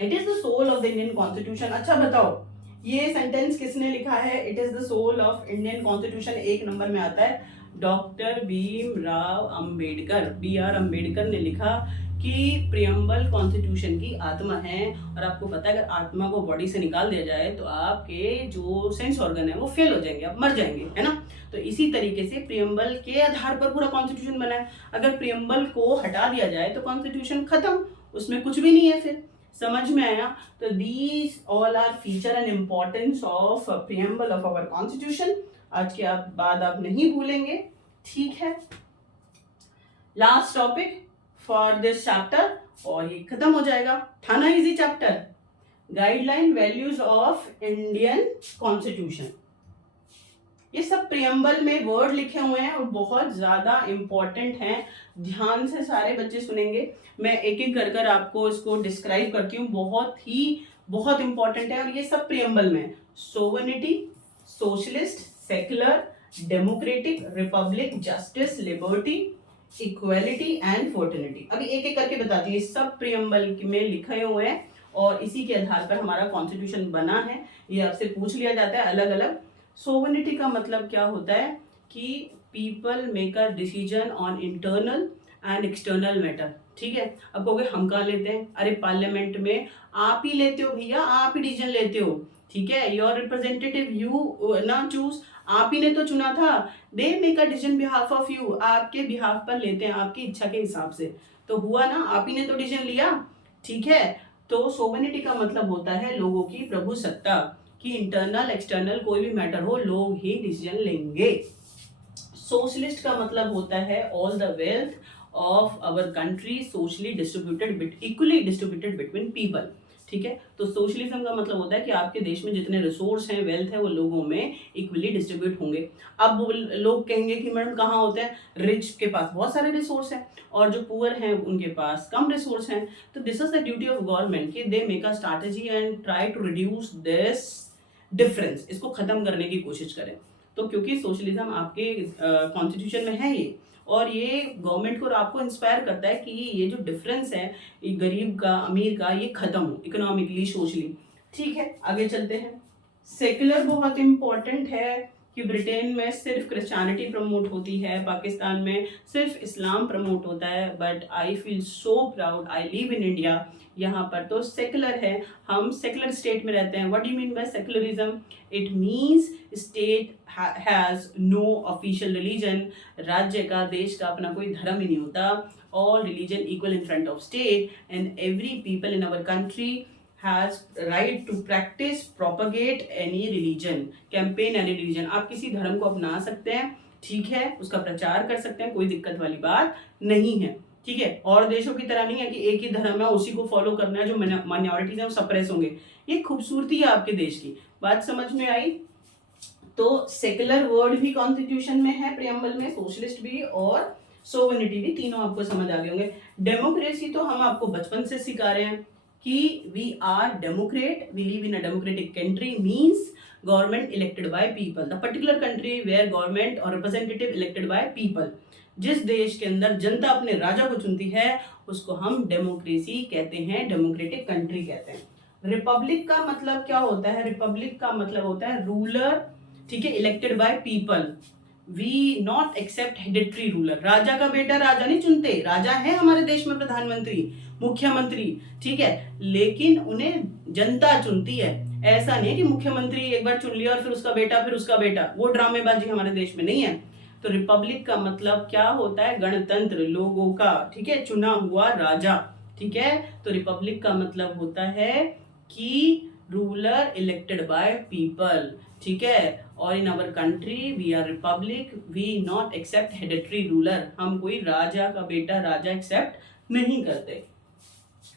It is the soul of the Indian constitution. अच्छा बताओ, ये सेंटेंस किसने लिखा है? It is the soul of Indian constitution, 1 number में आता है, डॉक्टर भीमराव अंबेडकर, B.R. अंबेडकर ने लिखा कि प्रियम्बल कॉन्स्टिट्यूशन की आत्मा है। और आपको पता है अगर आत्मा को बॉडी से निकाल दिया जाए तो आपके जो सेंस ऑर्गन है वो फेल हो जाएंगे, आप मर जाएंगे, है ना। तो इसी तरीके से प्रियम्बल के आधार पर पूरा कॉन्स्टिट्यूशन बना है। अगर प्रियम्बल को हटा दिया जाए तो कॉन्स्टिट्यूशन खत्म, उसमें कुछ भी नहीं है। फिर समझ में आया? तो these all are feature and importance of preamble of our constitution. आज के बाद आप नहीं भूलेंगे, ठीक है। Last topic for this chapter, और ये खत्म हो जाएगा। था ना easy chapter, guideline values of Indian constitution. ये सब प्रियम्बल में वर्ड लिखे हुए हैं और बहुत ज्यादा इंपॉर्टेंट हैं। ध्यान से सारे बच्चे सुनेंगे, मैं एक एक कर आपको इसको डिस्क्राइब करती हूँ। बहुत इंपॉर्टेंट है, और ये सब प्रियम्बल में। Sovereignty, socialist, secular, democratic, Republic, justice, liberty, equality and fertility. अभी एक एक करके बताती हूँ। सब प्रियम्बल में लिखे हुए हैं और इसी के आधार पर हमारा कॉन्स्टिट्यूशन बना है। ये आपसे पूछ लिया जाता है अलग अलग। सोवर्निटी का मतलब क्या होता है कि people make a decision on internal and external matter, ठीक है। अब कहोगे हम कहाँ लेते हैं? अरे पार्लियामेंट में आप ही लेते हो भैया, आप ही डिसीजन लेते हो, ठीक है। योर रिप्रेजेंटेटिव यू ना चूज, आप ही ने तो चुना था। दे make a decision behalf of you, आपके बिहाफ पर लेते हैं, आपकी इच्छा के हिसाब से। तो हुआ ना, आप ही ने तो डिसीजन लिया, ठीक है। तो सोवर्निटी का मतलब होता है लोगों की प्रभुसत्ता, कि इंटरनल एक्सटर्नल कोई भी मैटर हो लोग ही डिसीजन लेंगे। सोशलिस्ट का मतलब होता है all the wealth of our country socially distributed, equally distributed between people, ठीक है। तो सोशलिज्म का मतलब होता है कि आपके देश में जितने रिसोर्स हैं, वेल्थ है, वो लोगों में इक्वली डिस्ट्रीब्यूट होंगे। अब वो लोग कहेंगे कि मैडम कहाँ होते हैं, रिच के पास बहुत सारे रिसोर्स हैं और जो पुअर हैं उनके पास कम रिसोर्स हैं। तो this is the duty of government कि they make a strategy and try to reduce this difference, इसको खत्म करने की कोशिश करें। तो क्योंकि सोशलिज्म आपके कॉन्स्टिट्यूशन में है ये, और ये गवर्नमेंट को और आपको इंस्पायर करता है कि ये जो डिफरेंस है ये गरीब का अमीर का, ये खत्म हो इकोनॉमिकली, सोशली। ठीक है, आगे चलते हैं। सेक्युलर बहुत इंपॉर्टेंट है कि ब्रिटेन में सिर्फ क्रिश्चियनिटी प्रमोट होती है, पाकिस्तान में सिर्फ इस्लाम प्रमोट होता है, but I feel so proud I live in India. यहाँ पर तो सेकुलर है, हम सेकुलर स्टेट में रहते हैं। What do you mean by secularism? It means state has no official religion. राज्य का, देश का अपना कोई धर्म ही नहीं होता। All religion equal in front of state and every people in our country has right to practice, propagate any religion, campaign any religion। आप किसी धर्म को अपना सकते हैं, ठीक है, उसका प्रचार कर सकते हैं, कोई दिक्कत वाली बात नहीं है। ठीक है, और देशों की तरह नहीं है कि एक ही धर्म है उसी को फॉलो करना है, जो माइनॉरिटीज है वो सप्रेस होंगे। ये खूबसूरती है आपके देश की। बात समझ में आई? तो सेकुलर वर्ड भी कॉन्स्टिट्यूशन में है, प्रियम्बल में, सोशलिस्ट भी और सोवर्निटी भी, तीनों आपको समझ आ गए होंगे। डेमोक्रेसी तो हम आपको बचपन से सिखा रहे हैं कि we are democrat, we live in a democratic country, means government elected by people, the particular country where government और रिप्रेजेंटेटिव इलेक्टेड बाय पीपल। जिस देश के अंदर जनता अपने राजा को चुनती है उसको हम डेमोक्रेसी कहते हैं, डेमोक्रेटिक कंट्री कहते हैं। रिपब्लिक का मतलब क्या होता है? रिपब्लिक का मतलब होता है रूलर, ठीक है, elected by people. We not accept hereditary ruler. राजा का बेटा राजा नहीं चुनते, राजा है हमारे देश में प्रधानमंत्री, मुख्यमंत्री, ठीक है, लेकिन उन्हें जनता चुनती है। ऐसा नहीं है कि मुख्यमंत्री एक बार चुन लिया और फिर उसका बेटा, फिर उसका बेटा, वो ड्रामेबाजी हमारे देश में नहीं है। तो रिपब्लिक का मतलब क्या होता है? गणतंत्र, लोगों का, ठीक है, चुना हुआ राजा, ठीक है। तो रिपब्लिक का मतलब होता है कि रूलर इलेक्टेड बाय पीपल, ठीक है। और in our country we are republic, we not accept hereditary ruler. हम कोई राजा का बेटा राजा एक्सेप्ट नहीं करते।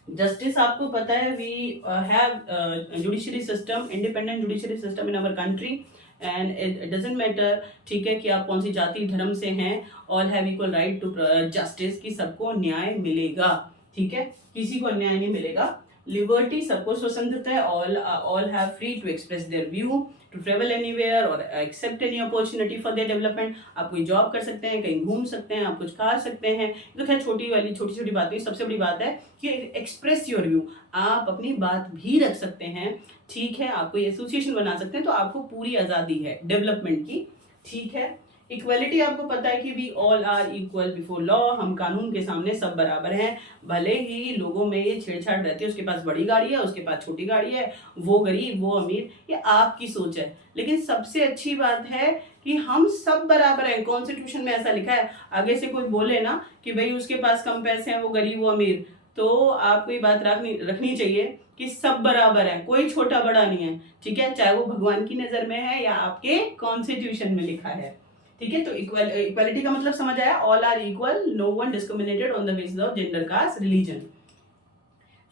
जस्टिस आपको पता है, we have judiciary system, independent judiciary system in our country and it doesn't matter, ठीक है, कि आप कौन सी जाति धर्म से हैं, all have equal right to justice, कि सबको न्याय मिलेगा, ठीक है, किसी को अन्याय नहीं मिलेगा। लिबर्टी, सबको स्वतंत्रता है, all have free to express their view, to travel anywhere और accept any opportunity for their development. आप कोई जॉब कर सकते हैं, कहीं घूम सकते हैं, आप कुछ खा सकते हैं। तो खैर छोटी छोटी बात नहीं, सबसे बड़ी बात है कि एक्सप्रेस योर व्यू, आप अपनी बात भी रख सकते हैं, ठीक है, आप कोई एसोसिएशन बना सकते हैं। तो आपको पूरी आज़ादी है डेवलपमेंट की, ठीक है। इक्वलिटी आपको पता है कि we all are equal before law, हम कानून के सामने सब बराबर हैं। भले ही लोगों में ये छेड़छाड़ रहती है, उसके पास बड़ी गाड़ी है, उसके पास छोटी गाड़ी है, वो गरीब वो अमीर, ये आपकी सोच है। लेकिन सबसे अच्छी बात है कि हम सब बराबर हैं, कॉन्स्टिट्यूशन में ऐसा लिखा है। आगे से कोई बोले ना कि भाई उसके पास कम पैसे हैं, वो गरीब वो अमीर, तो आपको ये बात रखनी चाहिए कि सब बराबर है, कोई छोटा बड़ा नहीं है, ठीक है, चाहे वो भगवान की नजर में है या आपके कॉन्स्टिट्यूशन में लिखा है, ठीक है। तो इक्वालिटी का मतलब समझ आया, all are equal, no one discriminated on the basis of gender, caste, religion.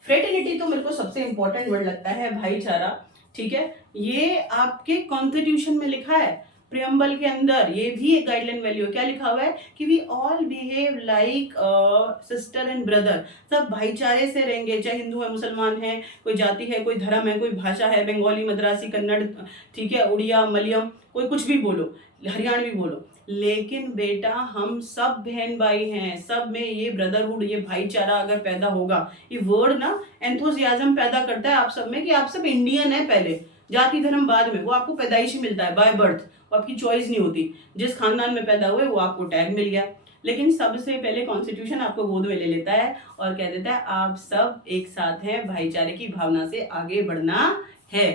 Fraternity तो मेरे को सबसे इंपॉर्टेंट वर्ड लगता है, भाईचारा, ठीक है, ये आपके कॉन्स्टिट्यूशन में लिखा है, प्रियम्बल के अंदर ये भी एक गाइडलाइन वैल्यू है। क्या लिखा हुआ है कि we all behave like sister and brother, सब भाईचारे से रहेंगे, चाहे हिंदू है, मुसलमान है, कोई जाति है, कोई धर्म है, कोई भाषा है, बंगाली, मद्रासी, कन्नड़, ठीक है, उड़िया, मलयालम, कोई कुछ भी बोलो, हरियाणवी बोलो, लेकिन बेटा हम सब बहन भाई हैं, सब में ये ब्रदरहुड, ये भाईचारा अगर पैदा होगा, ये वर्ड ना एंथुसियाज्म पैदा करता है आप सब में कि आप सब इंडियन है पहले, जाति धर्म बाद में, वो आपको पैदाइशी मिलता है, बाय बर्थ, वो आपकी चॉइस नहीं होती। जिस खानदान में पैदा हुए वो आपको टैग मिल गया, लेकिन सबसे पहले कॉन्स्टिट्यूशन आपको गोद में ले लेता है और कह देता है आप सब एक साथ हैं, भाईचारे की भावना से आगे बढ़ना है,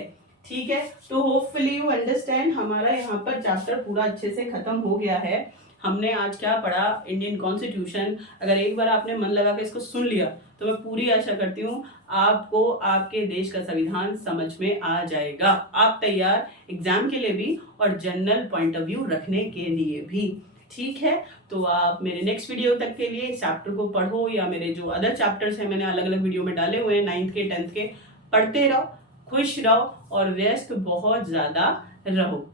ठीक है। तो होपफुली यू अंडरस्टैंड, हमारा यहाँ पर चैप्टर पूरा अच्छे से खत्म हो गया है। हमने आज क्या पढ़ा? Indian constitution. अगर एक बार आपने मन लगा के इसको सुन लिया तो मैं पूरी आशा करती हूँ आपको आपके देश का संविधान समझ में आ जाएगा। आप तैयार एग्जाम के लिए भी और जनरल पॉइंट ऑफ व्यू रखने के लिए भी, ठीक है। तो आप मेरे नेक्स्ट वीडियो तक के लिए चैप्टर को पढ़ो, या मेरे जो अदर चैप्टर्स हैं मैंने अलग अलग वीडियो में डाले हुए हैं 9th के 10th के, पढ़ते रहो, खुश रहो और व्यस्त बहुत ज्यादा रहो।